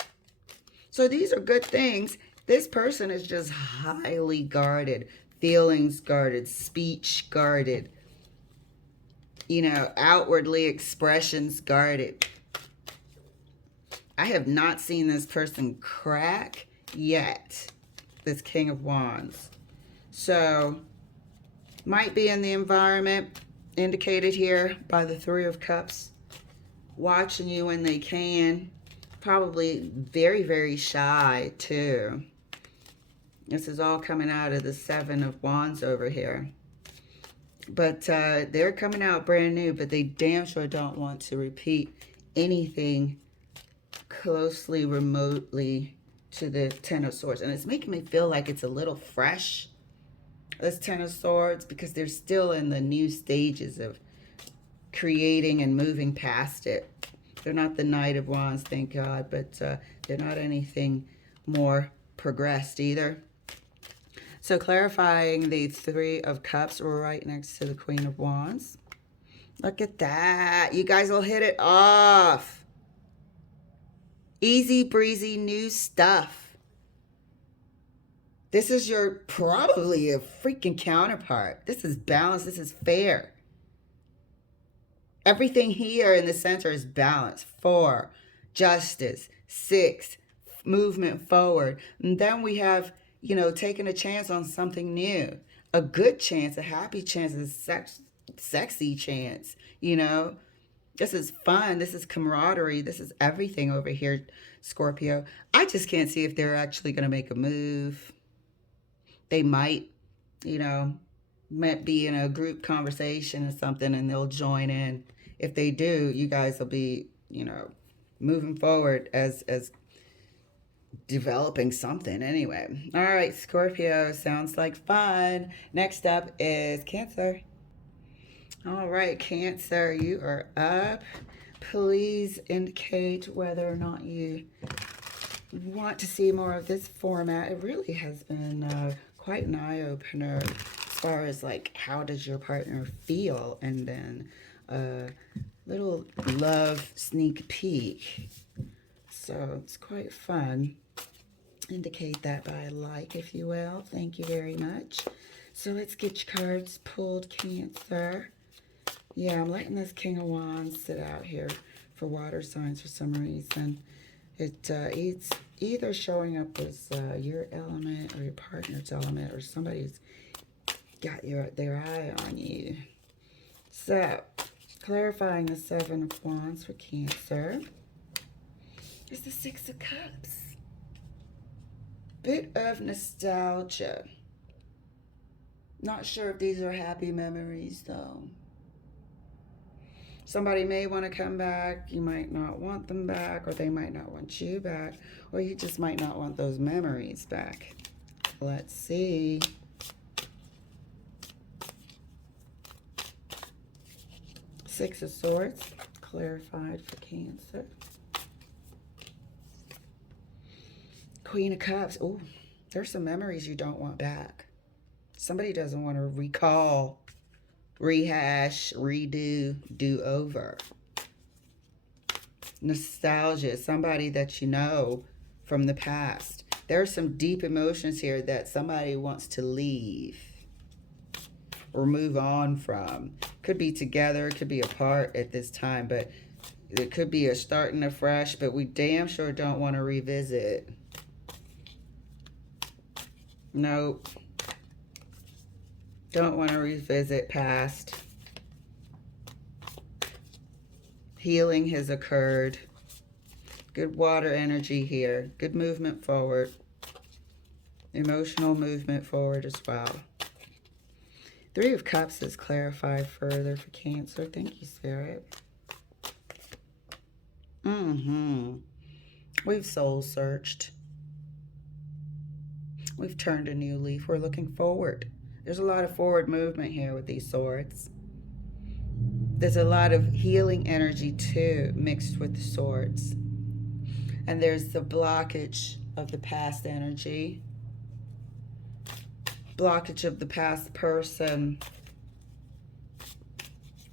So these are good things. This person is just highly guarded, feelings guarded, speech guarded, you know, outwardly expressions guarded. I have not seen this person crack yet, this King of Wands. So, might be in the environment indicated here by the Three of Cups, watching you when they can. Probably very, very shy too. This is all coming out of the Seven of Wands over here. But they're coming out brand new, but they damn sure don't want to repeat anything closely, remotely to the Ten of Swords. And it's making me feel like it's a little fresh, this Ten of Swords, because they're still in the new stages of creating and moving past it. They're not the Knight of Wands, thank God, but they're not anything more progressed either. So clarifying the Three of Cups right next to the Queen of Wands. Look at that. You guys will hit it off. Easy breezy new stuff. This is your probably a freaking counterpart. This is balanced. This is fair. Everything here in the center is balanced. 4, justice. 6, movement forward. And then we have, you know, taking a chance on something new. A good chance, a happy chance, a sexy chance, you know. This is fun. This is camaraderie. This is everything over here, Scorpio. I just can't see if they're actually going to make a move. They might, you know, might be in a group conversation or something and they'll join in. If they do, you guys will be, you know, moving forward as developing something anyway. All right, Scorpio, sounds like fun. Next up is Cancer. All right, Cancer, you are up. Please indicate whether or not you want to see more of this format. It really has been quite an eye-opener as far as like how does your partner feel, and then a little love sneak peek. So it's quite fun. Indicate that by like, if you will. Thank you very much. So let's get your cards pulled, Cancer. Yeah, I'm letting this King of Wands sit out here for water signs for some reason. It's either showing up as your element or your partner's element, or somebody's got their eye on you. So, clarifying the Seven of Wands for Cancer. It's the Six of Cups. Bit of nostalgia. Not sure if these are happy memories, though. Somebody may want to come back. You might not want them back, or they might not want you back, or you just might not want those memories back. Let's see. Six of Swords, clarified for Cancer. Queen of Cups. Oh, there's some memories you don't want back. Somebody doesn't want to recall, rehash, redo, do over. Nostalgia, somebody that you know from the past. There are some deep emotions here that somebody wants to leave or move on from. Could be together, could be apart at this time, but it could be a starting afresh, but we damn sure don't want to revisit. Nope. Don't want to revisit past. Healing has occurred. Good water energy here. Good movement forward. Emotional movement forward as well. Three of Cups is clarified further for Cancer. Thank you, Spirit. We've soul searched. We've turned a new leaf. We're looking forward. There's a lot of forward movement here with these swords. There's a lot of healing energy too, mixed with the swords. And there's the blockage of the past energy. Blockage of the past person.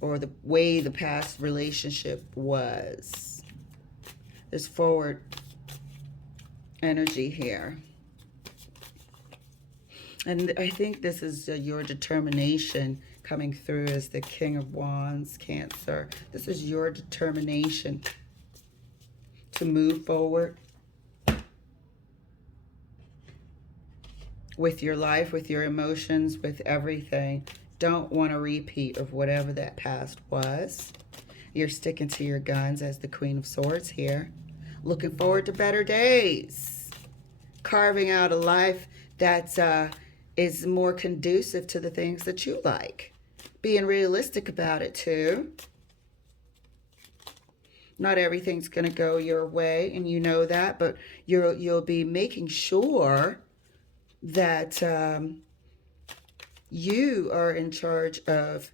Or the way the past relationship was. There's forward energy here. And I think this is your determination coming through as the King of Wands, Cancer. This is your determination to move forward with your life, with your emotions, with everything. Don't want a repeat of whatever that past was. You're sticking to your guns as the Queen of Swords here. Looking forward to better days. Carving out a life that's is more conducive to the things that you like. Being realistic about it too. Not everything's going to go your way, and you know that, but you'll be making sure that you are in charge of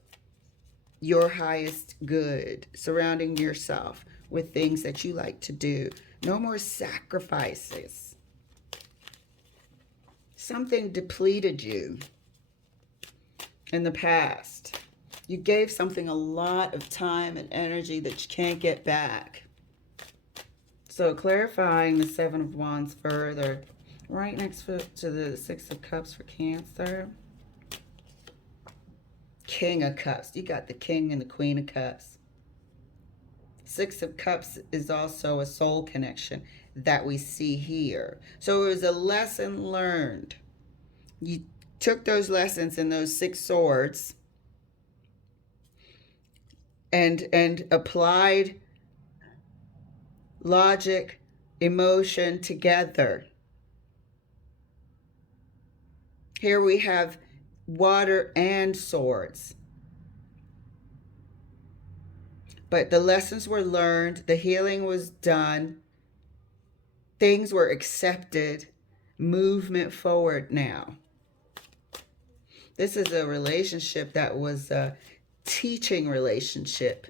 your highest good, surrounding yourself with things that you like to do. No more sacrifices. Something depleted you in the past. You gave something a lot of time and energy that you can't get back. So clarifying the Seven of Wands further. Right next to the Six of Cups for Cancer. King of Cups. You got the King and the Queen of Cups. Six of Cups is also a soul connection that we see here. So it was a lesson learned. You took those lessons in those six swords and applied logic, emotion together. Here we have water and swords. But the lessons were learned, the healing was done, things were accepted, movement forward now. This is a relationship that was a teaching relationship.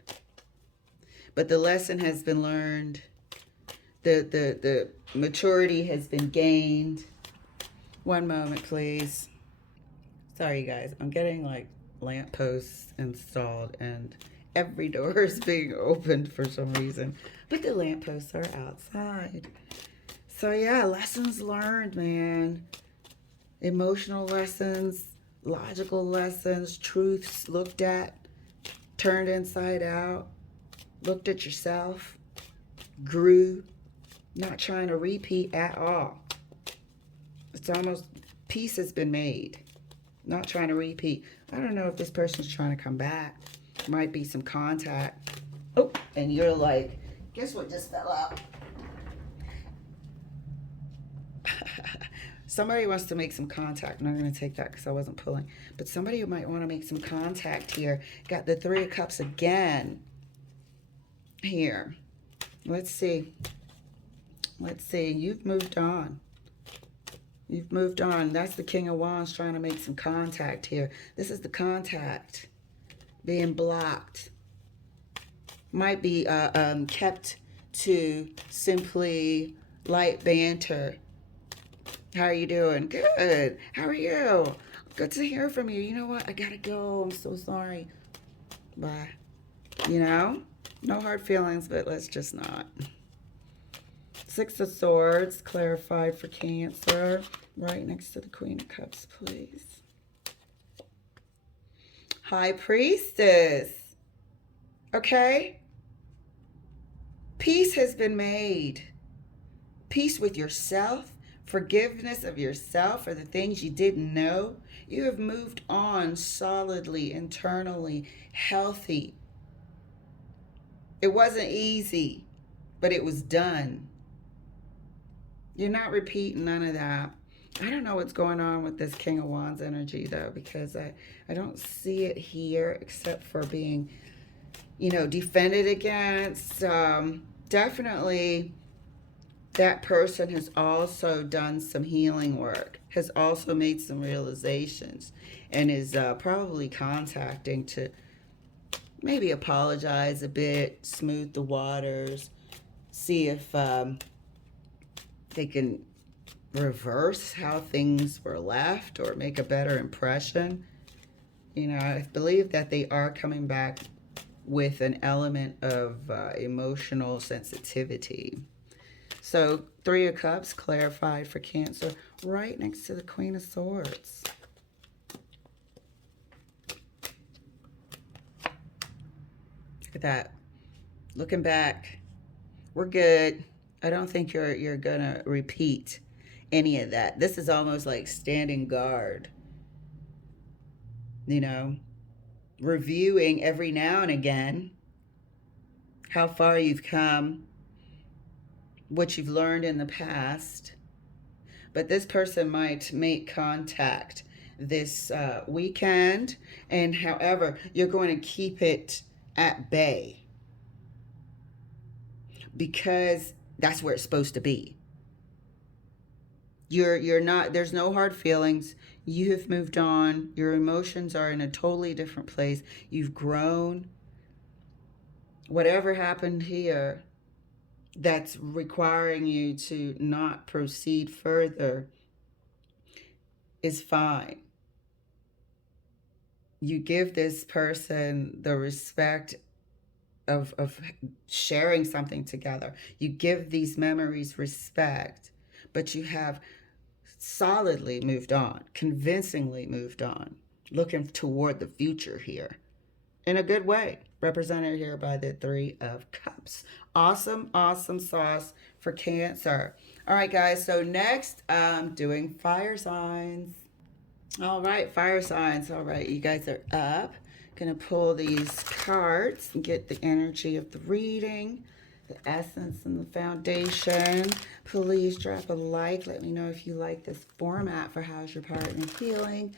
But the lesson has been learned, the maturity has been gained. One moment, please. Sorry, you guys. I'm getting like lampposts installed and every door is being opened for some reason. But the lampposts are outside. So yeah, lessons learned, man. Emotional lessons, logical lessons, truths looked at, turned inside out, looked at yourself, grew, not trying to repeat at all. It's almost, peace has been made. Not trying to repeat. I don't know if this person's trying to come back. Might be some contact. Oh, and you're like, guess what just fell out? Somebody wants to make some contact. I'm not going to take that because I wasn't pulling. But somebody might want to make some contact here. Got the Three of Cups again here. Let's see. Let's see. You've moved on. You've moved on. That's the King of Wands trying to make some contact here. This is the contact being blocked. might be kept to simply light banter. How are you doing? Good. How are you? Good to hear from you. You know what? I gotta go. I'm so sorry. Bye. You know? No hard feelings, but let's just not. Six of Swords, clarified for Cancer. Right next to the Queen of Cups, please. High Priestess. Okay? Peace has been made. Peace with yourself. Forgiveness of yourself for the things you didn't know. You have moved on solidly, internally, healthy. It wasn't easy, but it was done. You're not repeating none of that. I don't know what's going on with this King of Wands energy, though, because I don't see it here except for being, you know, defended against. Definitely that person has also done some healing work, has also made some realizations, and is probably contacting to maybe apologize a bit, smooth the waters, see if they can reverse how things were left or make a better impression. You know, I believe that they are coming back with an element of emotional sensitivity. So, Three of Cups, clarified for Cancer, right next to the Queen of Swords. Look at that. Looking back, we're good. I don't think you're gonna repeat any of that. This is almost like standing guard. You know, reviewing every now and again how far you've come, what you've learned in the past. But this person might make contact this weekend, and however, you're going to keep it at bay because that's where it's supposed to be. You're not, there's no hard feelings. You have moved on. Your emotions are in a totally different place. You've grown. Whatever happened here that's requiring you to not proceed further is fine. You give this person the respect of sharing something together. You give these memories respect, but you have solidly moved on, convincingly moved on, looking toward the future here in a good way, represented here by the Three of Cups. Awesome, awesome sauce for Cancer. All right, guys, so next I'm doing fire signs. All right, fire signs. All right, you guys are up. Gonna pull these cards and get the energy of the reading, the essence and the foundation. Please drop a like. Let me know if you like this format for How's Your Partner Healing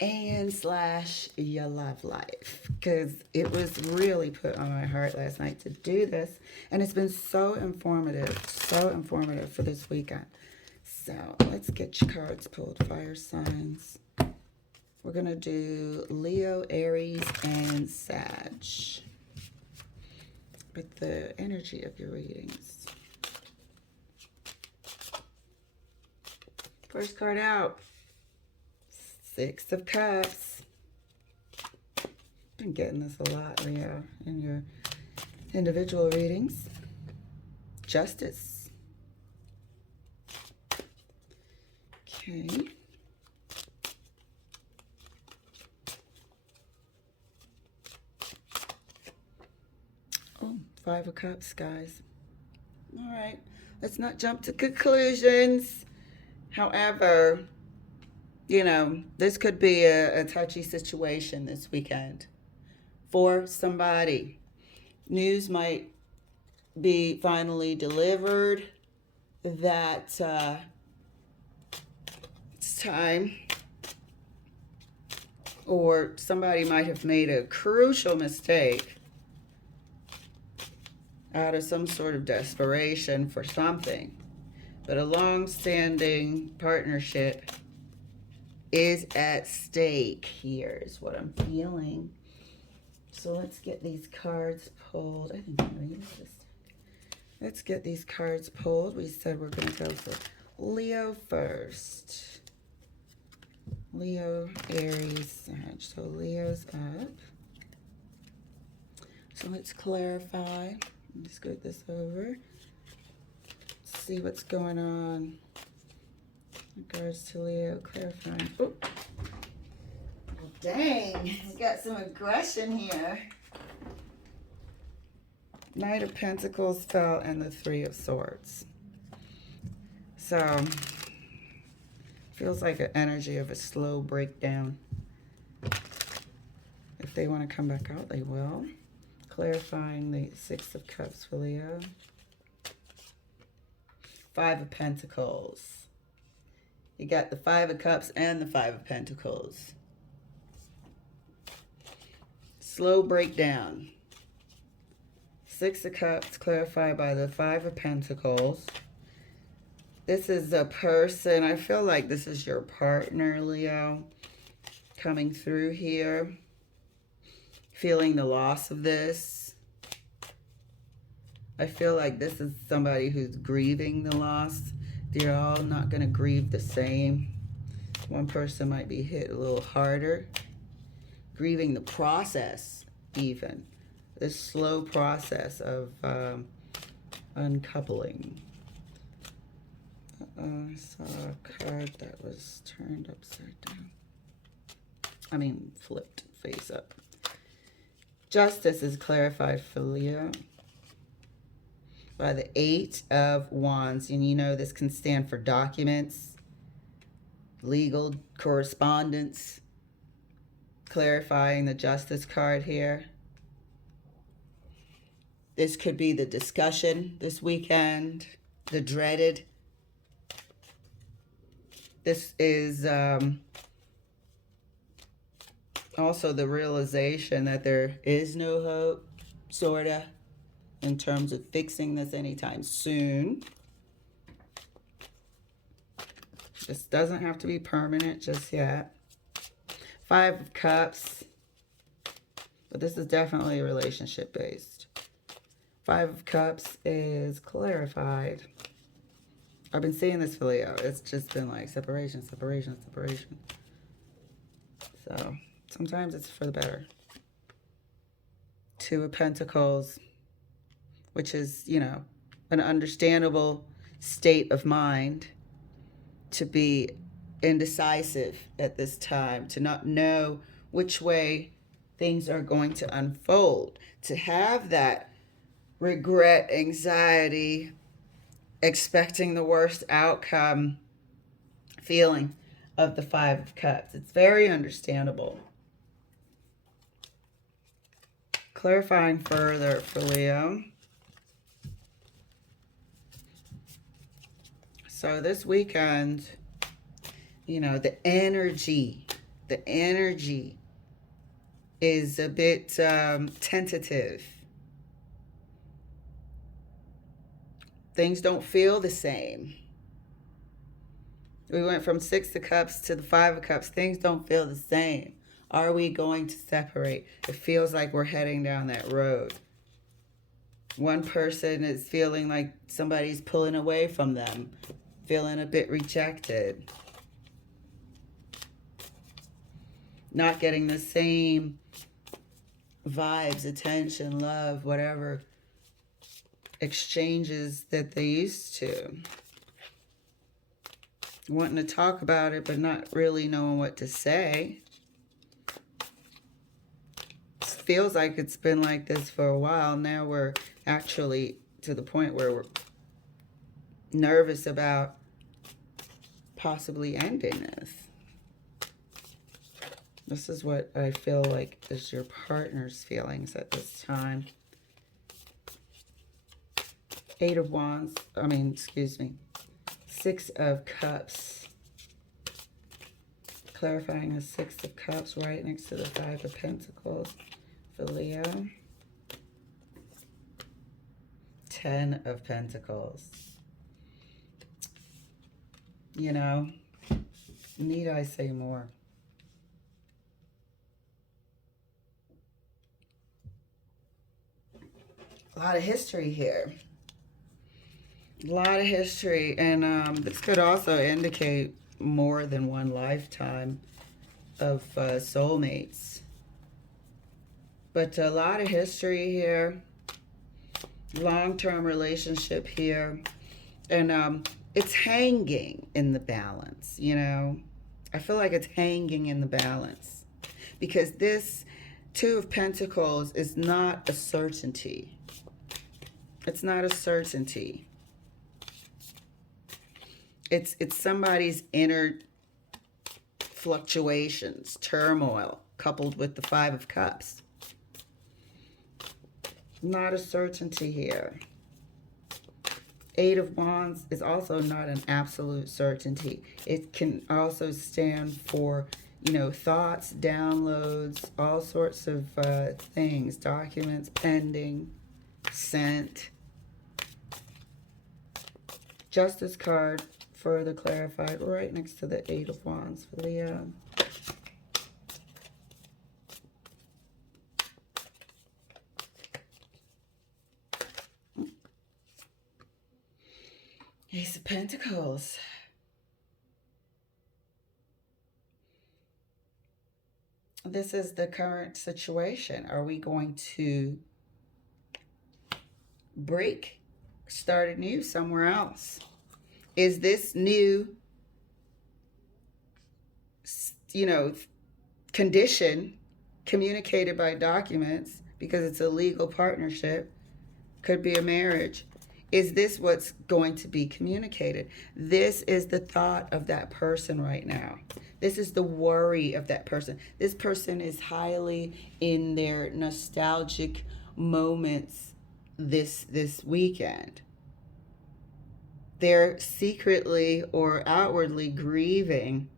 and / your love life, because it was really put on my heart last night to do this, and it's been so informative for this weekend. So let's get your cards pulled. Fire signs. We're going to do Leo, Aries, and Sag with the energy of your readings. First card out. Six of Cups. Been getting this a lot, Leo, in your individual readings. Justice. Okay. Oh, Five of Cups, guys. All right, let's not jump to conclusions. However, you know, this could be a touchy situation this weekend for somebody. News might be finally delivered that it's time, or somebody might have made a crucial mistake out of some sort of desperation for something. But a long-standing partnership is at stake here, is what I'm feeling. So let's get these cards pulled. I think I'm going to use this. Let's get these cards pulled. We said we're going to go for Leo first. Leo, Aries, Sag. So Leo's up. So let's clarify. Let's scoot this over. See what's going on in regards to Leo. Clarifying. Oh, well, dang. We got some aggression here. Knight of Pentacles fell and the Three of Swords. So, feels like an energy of a slow breakdown. If they want to come back out, they will. Clarifying the Six of Cups for Leo. Five of Pentacles. You got the Five of Cups and the Five of Pentacles. Slow breakdown. Six of Cups clarified by the Five of Pentacles. This is a person, I feel like this is your partner, Leo, coming through here. Feeling the loss of this. I feel like this is somebody who's grieving the loss. They're all not going to grieve the same. One person might be hit a little harder. Grieving the process, even. This slow process of uncoupling. I saw a card that was turned upside down. I mean, flipped face up. Justice is clarified for Leo by the Eight of Wands. And you know this can stand for documents, legal correspondence. Clarifying the Justice card here. This could be the discussion this weekend, the dreaded. This is also the realization that there is no hope, sort of, in terms of fixing this anytime soon. This doesn't have to be permanent just yet. Five of Cups. But this is definitely relationship-based. Five of Cups is clarified. I've been seeing this for Leo. It's just been like separation, separation, separation. So sometimes it's for the better. Two of Pentacles, which is, you know, an understandable state of mind to be indecisive at this time, to not know which way things are going to unfold, to have that regret, anxiety, expecting the worst outcome feeling of the Five of Cups. It's very understandable. Clarifying further for Leo. So this weekend, you know, the energy is a bit tentative. Things don't feel the same. We went from Six of Cups to the Five of Cups. Things don't feel the same. Are we going to separate? It feels like we're heading down that road. One person is feeling like somebody's pulling away from them, feeling a bit rejected. Not getting the same vibes, attention, love, whatever exchanges that they used to. Wanting to talk about it, but not really knowing what to say. It feels like it's been like this for a while. Now we're actually to the point where we're nervous about possibly ending this. This is what I feel like is your partner's feelings at this time. Eight of Wands, Six of Cups. Clarifying the Six of Cups right next to the Five of Pentacles for Leo. Ten of Pentacles. You know, need I say more? A lot of history here. A lot of history. And this could also indicate more than one lifetime of soulmates. But a lot of history here. Long-term relationship here. And it's hanging in the balance, you know. I feel like it's hanging in the balance. Because this Two of Pentacles is not a certainty. It's not a certainty. It's somebody's inner fluctuations, turmoil, coupled with the Five of Cups. Not a certainty here. Eight of Wands is also not an absolute certainty. It can also stand for, you know, thoughts, downloads, all sorts of things, documents pending, sent. Justice card, further clarified, right next to the Eight of Wands for Leo. Ace of Pentacles. This is the current situation. Are we going to break, start anew somewhere else? Is this new, you know, condition communicated by documents, because it's a legal partnership, could be a marriage? Is this what's going to be communicated? This is the thought of that person right now. This is the worry of that person. This person is highly in their nostalgic moments this weekend. They're secretly or outwardly grieving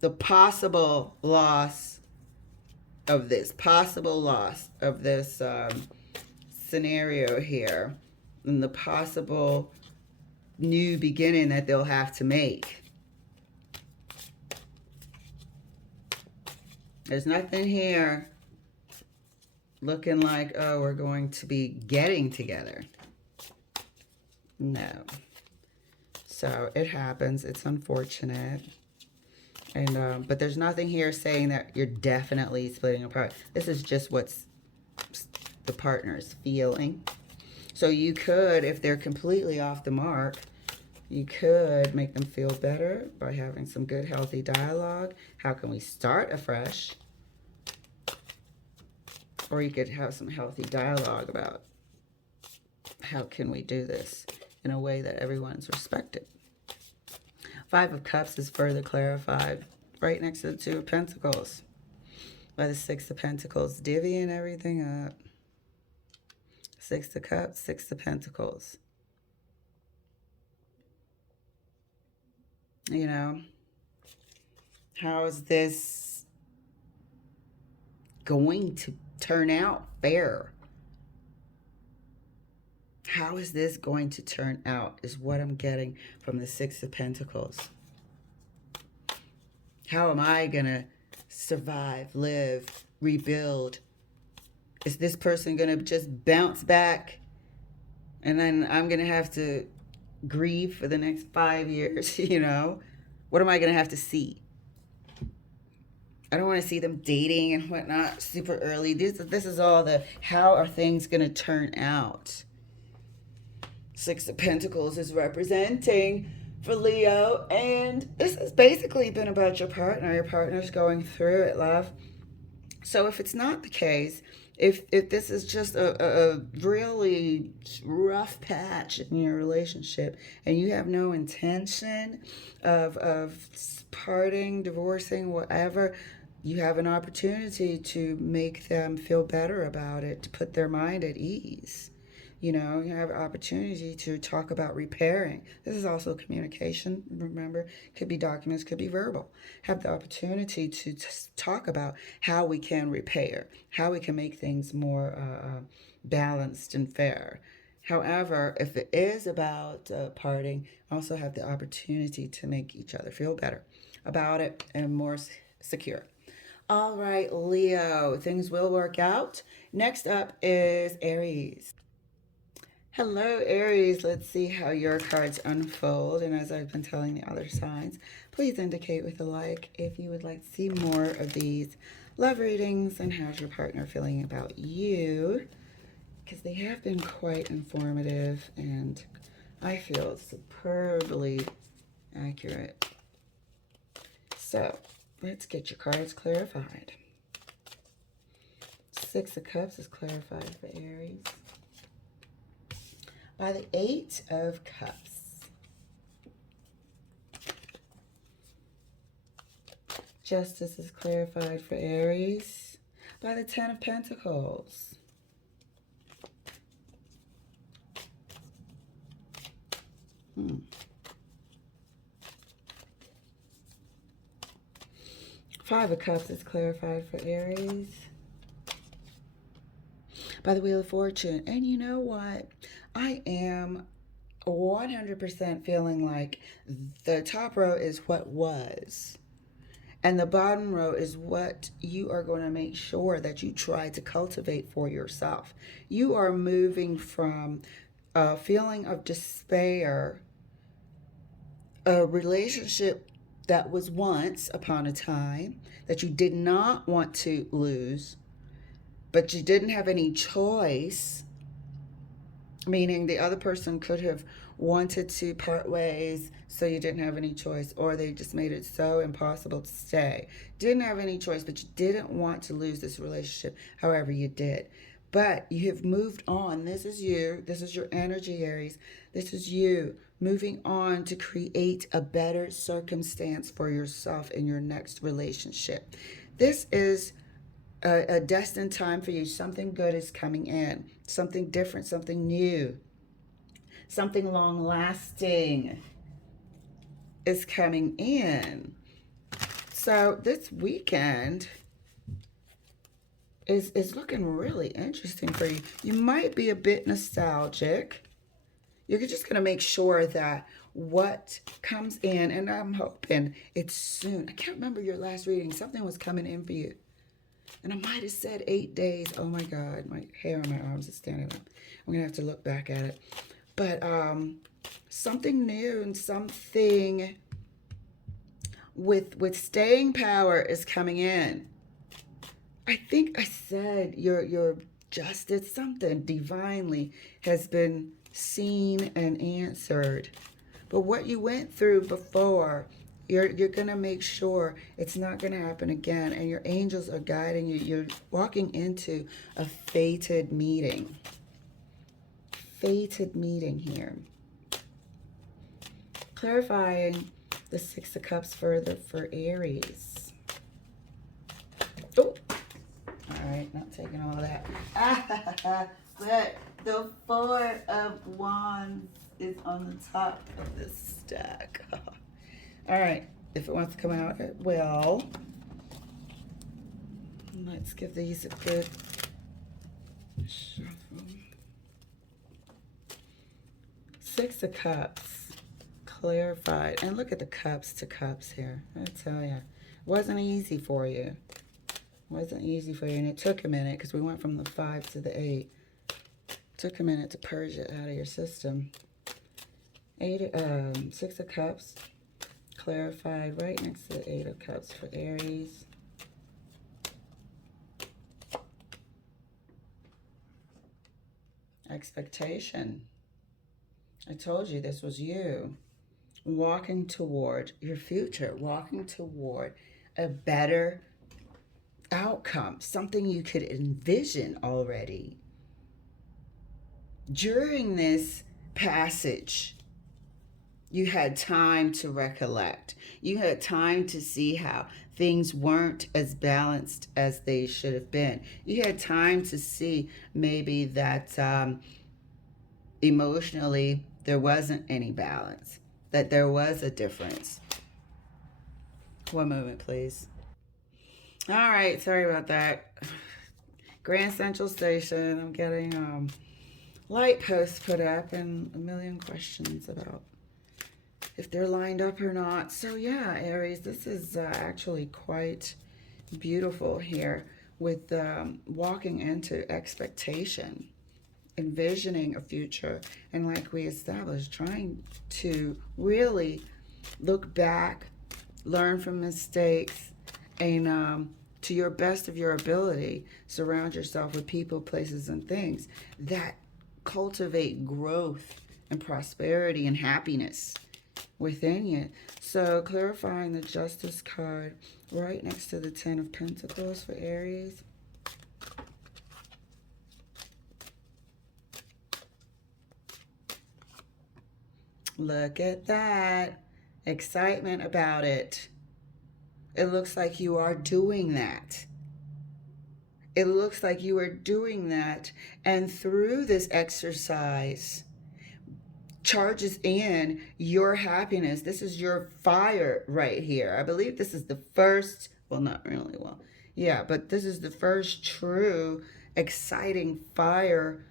the possible loss of this, scenario here, and the possible new beginning that they'll have to make. There's nothing here looking like, oh, we're going to be getting together. No. So it happens. It's unfortunate. And but there's nothing here saying that you're definitely splitting apart. This is just what's the partner's feeling. So you could, if they're completely off the mark, you could make them feel better by having some good, healthy dialogue. How can we start afresh? Or you could have some healthy dialogue about how can we do this in a way that everyone's respected. Five of Cups is further clarified right next to the Two of Pentacles by the Six of Pentacles, divvying everything up. Six of Cups, Six of Pentacles. You know, how is this going to turn out fair? How is this going to turn out is what I'm getting from the Six of Pentacles. How am I going to survive, live, rebuild? Is this person going to just bounce back and then I'm going to have to grieve for the next 5 years, you know? What am I going to have to see? I don't want to see them dating and whatnot super early. This is all the, how are things going to turn out? Six of Pentacles is representing for Leo, and this has basically been about your partner. Your partner's going through it, love. So if it's not the case, if this is just a really rough patch in your relationship and you have no intention of parting, divorcing, whatever, you have an opportunity to make them feel better about it, to put their mind at ease. You know, you have an opportunity to talk about repairing. This is also communication, remember. Could be documents, could be verbal. Have the opportunity to talk about how we can repair, how we can make things more balanced and fair. However, if it is about parting, also have the opportunity to make each other feel better about it and more secure. All right, Leo, things will work out. Next up is Aries. Hello, Aries. Let's see how your cards unfold. And as I've been telling the other signs, please indicate with a like if you would like to see more of these love readings and how's your partner feeling about you, because they have been quite informative and I feel superbly accurate. So let's get your cards clarified. Six of Cups is clarified for Aries by the Eight of Cups. Justice is clarified for Aries by the Ten of Pentacles. Five of Cups is clarified for Aries by the Wheel of Fortune. And you know what? I am 100% feeling like the top row is what was. And the bottom row is what you are going to make sure that you try to cultivate for yourself. You are moving from a feeling of despair, a relationship that was once upon a time that you did not want to lose, but you didn't have any choice, meaning the other person could have wanted to part ways, so you didn't have any choice, or they just made it so impossible to stay. Didn't have any choice, but you didn't want to lose this relationship. However, you did. But you have moved on. This is you. This is your energy, Aries. This is you moving on to create a better circumstance for yourself in your next relationship. This is a destined time for you. Something good is coming in. Something different, something new, something long lasting is coming in. So this weekend is looking really interesting for you. You might be a bit nostalgic. You're just going to make sure that what comes in, and I'm hoping it's soon. I can't remember your last reading. Something was coming in for you. And I might have said 8 days. Oh my God, my hair on my arms is standing up. I'm going to have to look back at it. But something new and something with staying power is coming in. I think I said your justice, something divinely has been seen and answered. But what you went through before, you're going to make sure it's not going to happen again. And your angels are guiding you. You're walking into a fated meeting. Fated meeting here. Clarifying the Six of Cups further for Aries. Oh, all right, not taking all of that. But the Four of Wands is on the top of this stack. All right, if it wants to come out, it will. Let's give these a good shuffle. Six of Cups, clarified. And look at the cups to cups here. I tell you, it wasn't easy for you. It wasn't easy for you, and it took a minute because we went from the 5 to the 8. It took a minute to purge it out of your system. Six of Cups, clarified right next to the Eight of Cups for Aries. Expectation. I told you this was you walking toward your future, walking toward a better outcome, something you could envision already. During this passage, you had time to recollect. You had time to see how things weren't as balanced as they should have been. You had time to see maybe that emotionally there wasn't any balance, that there was a difference. One moment, please. All right, sorry about that. Grand Central Station, I'm getting light posts put up and a million questions about if they're lined up or not. So yeah, Aries, this is actually quite Beautiful here with walking into expectation, envisioning a future, and like we established, trying to really look back, learn from mistakes, and to your best of your ability, surround yourself with people, places, and things that cultivate growth and prosperity and happiness within you. So clarifying the Justice card right next to the Ten of Pentacles for Aries. Look at that. Excitement about it. It looks like you are doing that. It looks like you are doing that. And through this exercise, charges in your happiness. This is your fire right here. I believe this is the first, well, not really, well, yeah, but this is the first true exciting fire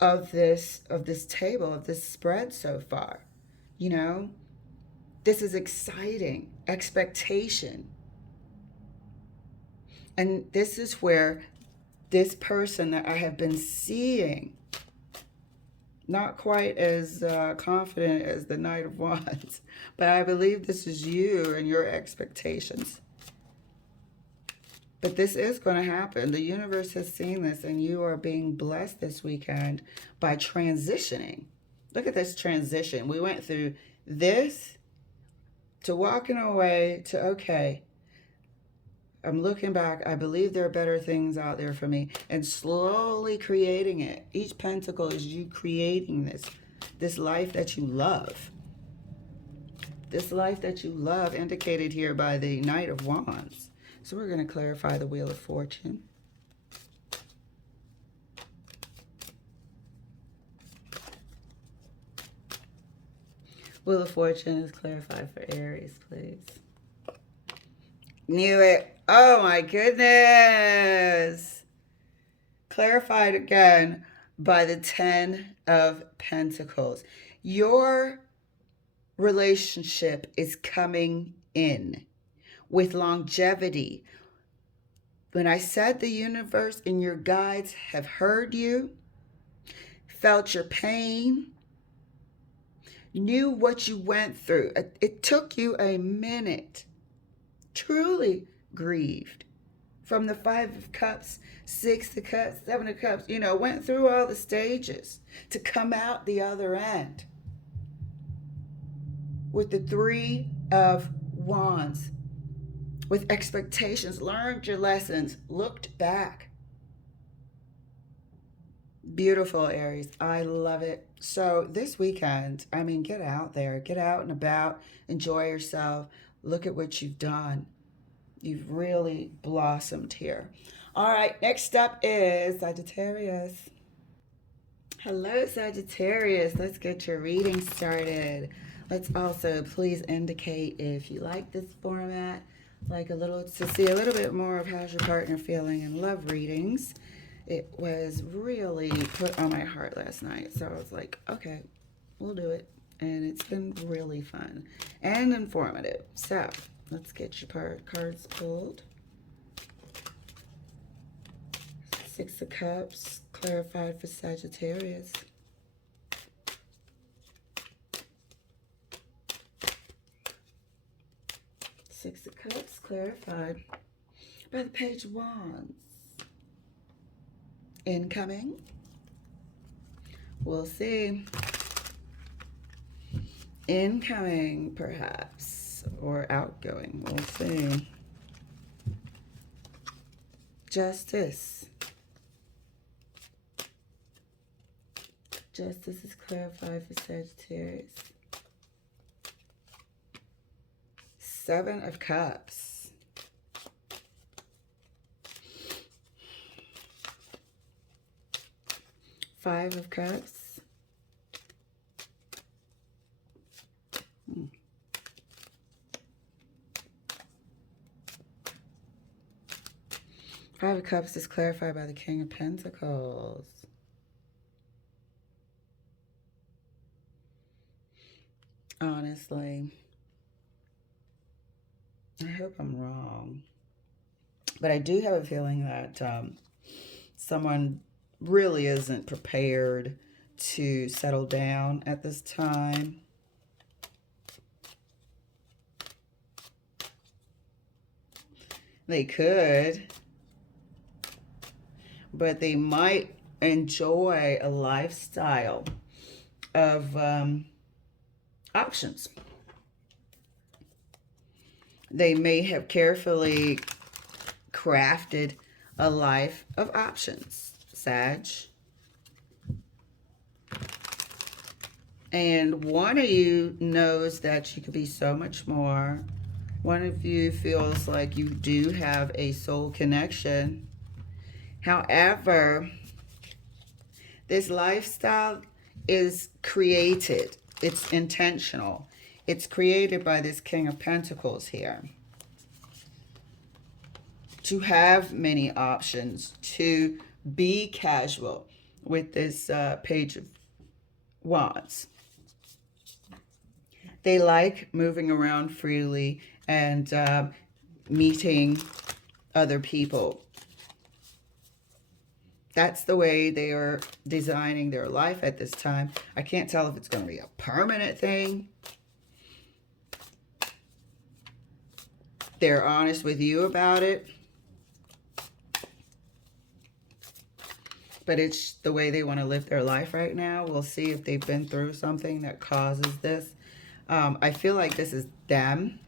of this table, of this spread so far. You know, this is exciting expectation. And this is where this person that I have been seeing, not quite as confident as the Knight of Wands, but I believe this is you and your expectations. But this is going to happen. The universe has seen this, and you are being blessed this weekend by transitioning. Look at this transition. We went through this to walking away to, okay, I'm looking back. I believe there are better things out there for me, and slowly creating it. Each pentacle is you creating this life that you love. This life that you love, indicated here by the Knight of Wands. So we're going to clarify the Wheel of Fortune. Wheel of Fortune is clarified for Aries, please. Knew it. Oh my goodness. Clarified again by the Ten of Pentacles. Your relationship is coming in with longevity. When I said the universe and your guides have heard you, felt your pain, knew what you went through. It took you a minute. Truly grieved. From the Five of Cups, Six of Cups, Seven of Cups, went through all the stages to come out the other end with the Three of Wands, with expectations, learned your lessons, looked back. Beautiful, Aries. I love it. So this weekend, get out there, get out and about, enjoy yourself, look at what you've done. You've really blossomed here. All right, next up is Sagittarius. Hello, Sagittarius. Let's get your reading started. Let's also please indicate if you like this format, to see a little bit more of how's your partner feeling in love readings. It was really put on my heart last night, so I was like, okay, we'll do it. And it's been really fun and informative. So let's get your cards pulled. Six of Cups, clarified for Sagittarius. Six of Cups, clarified by the Page of Wands. Incoming. We'll see. Incoming, perhaps, or outgoing. We'll see. Justice. Justice is clarified for Sagittarius. Seven of Cups. Five of Cups. Five of Cups is clarified by the King of Pentacles. Honestly, I hope I'm wrong. But I do have a feeling that someone really isn't prepared to settle down at this time. They could, but they might enjoy a lifestyle of options. They may have carefully crafted a life of options, Sag. And one of you knows that you could be so much more. One of you feels like you do have a soul connection. However, this lifestyle is created. It's intentional. It's created by this King of Pentacles here. To have many options, to be casual with this Page of Wands. They like moving around freely and meeting other people. That's the way they are designing their life at this time. I can't tell if it's going to be a permanent thing. They're honest with you about it. But it's the way they want to live their life right now. We'll see if they've been through something that causes this. I feel like this is them.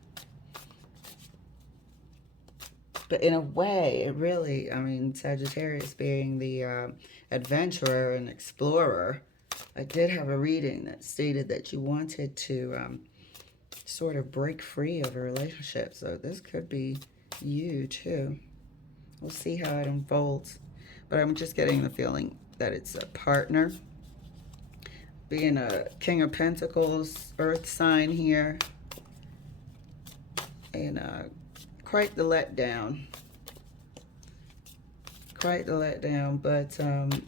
But in a way, it really, I mean, Sagittarius being the adventurer and explorer, I did have a reading that stated that you wanted to sort of break free of a relationship. So this could be you too. We'll see how it unfolds. But I'm just getting the feeling that it's a partner. Being a King of Pentacles, Earth sign here. And quite the letdown. Quite the letdown. But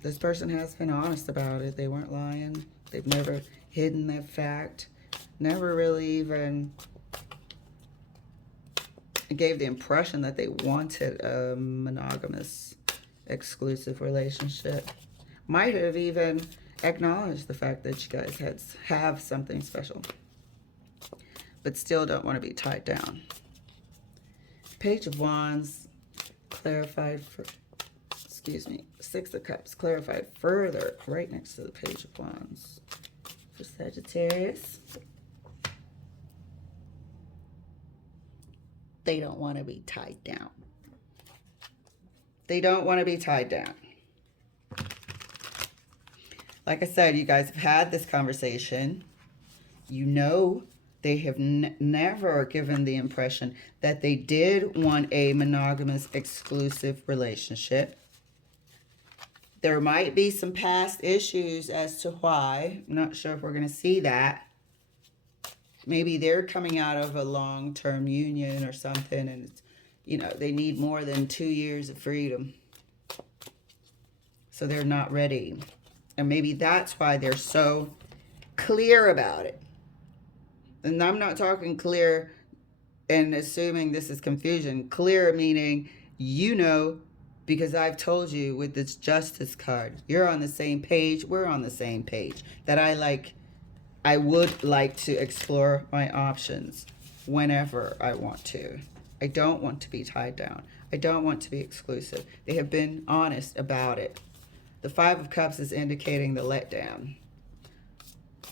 this person has been honest about it. They weren't lying. They've never hidden that fact. Never really even gave the impression that they wanted a monogamous, exclusive relationship. Might have even acknowledged the fact that you guys have something special, but still don't want to be tied down. Page of Wands clarified for, excuse me, Six of Cups clarified further right next to the Page of Wands for Sagittarius. They don't want to be tied down. They don't want to be tied down. Like I said, you guys have had this conversation. You know they have never given the impression that they did want a monogamous, exclusive relationship. There might be some past issues as to why. I'm not sure if we're going to see that. Maybe they're coming out of a long-term union or something, and it's, you know, they need more than 2 years of freedom. So they're not ready. And maybe that's why they're so clear about it. And I'm not talking clear and assuming this is confusion. Clear meaning, you know, because I've told you with this Justice card, you're on the same page, we're on the same page. That I would like to explore my options whenever I want to. I don't want to be tied down. I don't want to be exclusive. They have been honest about it. The Five of Cups is indicating the letdown.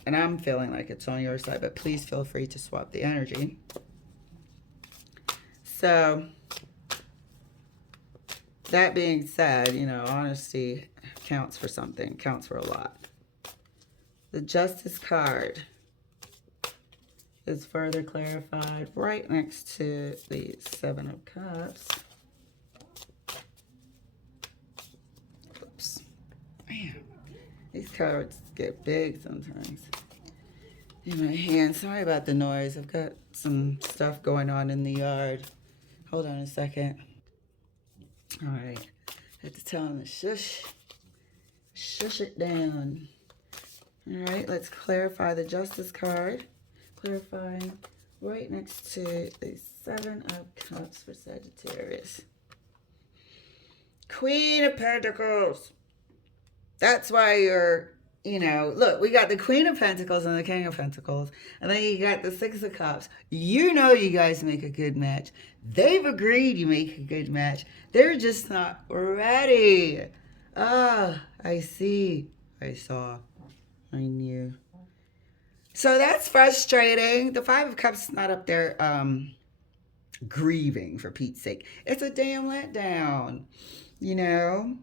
And I'm feeling like it's on your side, but please feel free to swap the energy. So, that being said, you know, honesty counts for something, counts for a lot. The Justice card is further clarified right next to the Seven of Cups. Oops. Man, these cards get big sometimes in my hand. Sorry about the noise. I've got some stuff going on in the yard. Hold on a second. All right. I have to tell him to shush. Shush it down. All right, let's clarify the Justice card. Clarifying right next to the Seven of Cups for Sagittarius. Queen of Pentacles. That's why you're, look, we got the Queen of Pentacles and the King of Pentacles. And then you got the Six of Cups. You know you guys make a good match. They've agreed you make a good match. They're just not ready. Ah, I see. I saw. I knew. So that's frustrating. The Five of Cups is not up there grieving, for Pete's sake. It's a damn letdown. You know?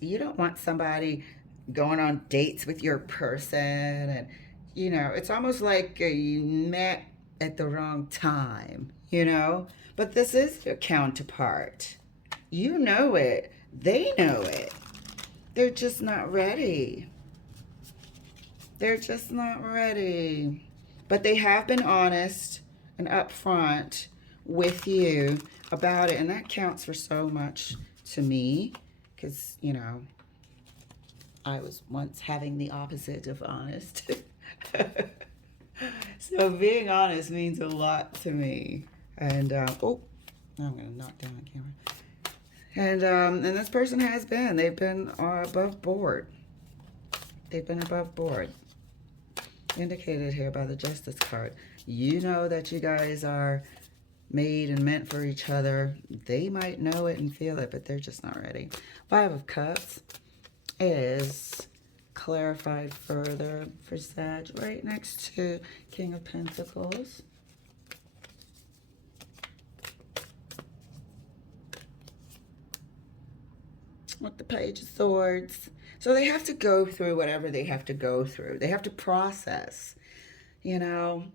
You don't want somebody going on dates with your person, and it's almost like you met at the wrong time, but this is your counterpart. You know it, they know it. They're just not ready. They're just not ready. But they have been honest and upfront with you about it, and that counts for so much to me. Because, I was once having the opposite of honest. So being honest means a lot to me. And, oh, I'm going to knock down the camera. And this person has been. They've been above board. They've been above board. Indicated here by the Justice card. You know that you guys are made and meant for each other. They might know it and feel it, but they're just not ready. Five of Cups is clarified further for Sag, right next to King of Pentacles. With the Page of Swords. So they have to go through whatever they have to go through. They have to process, And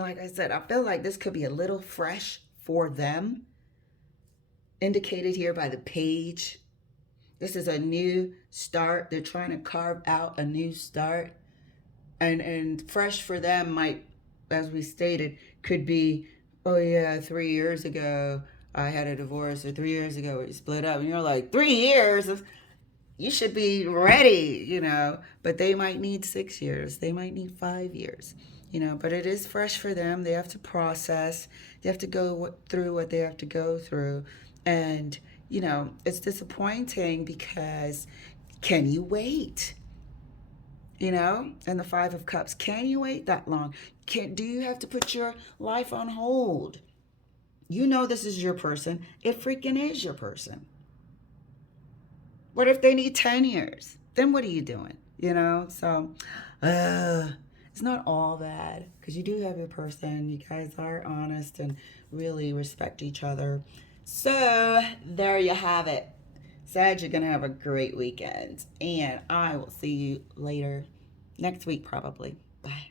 like I said, I feel like this could be a little fresh for them. Indicated here by the Page. This is a new start. They're trying to carve out a new start. And fresh for them might, as we stated, could be, oh yeah, 3 years ago I had a divorce, or 3 years ago we split up. And you're like, 3 years? You should be ready, But they might need 6 years. They might need 5 years. But it is fresh for them. They have to process. They have to go through what they have to go through. And, it's disappointing because can you wait? And the Five of Cups, can you wait that long? Do you have to put your life on hold? This is your person. It freaking is your person. What if they need 10 years? Then what are you doing? So, it's not all bad because you do have your person. You guys are honest and really respect each other. So there you have it. Sag, you're going to have a great weekend. And I will see you later next week probably. Bye.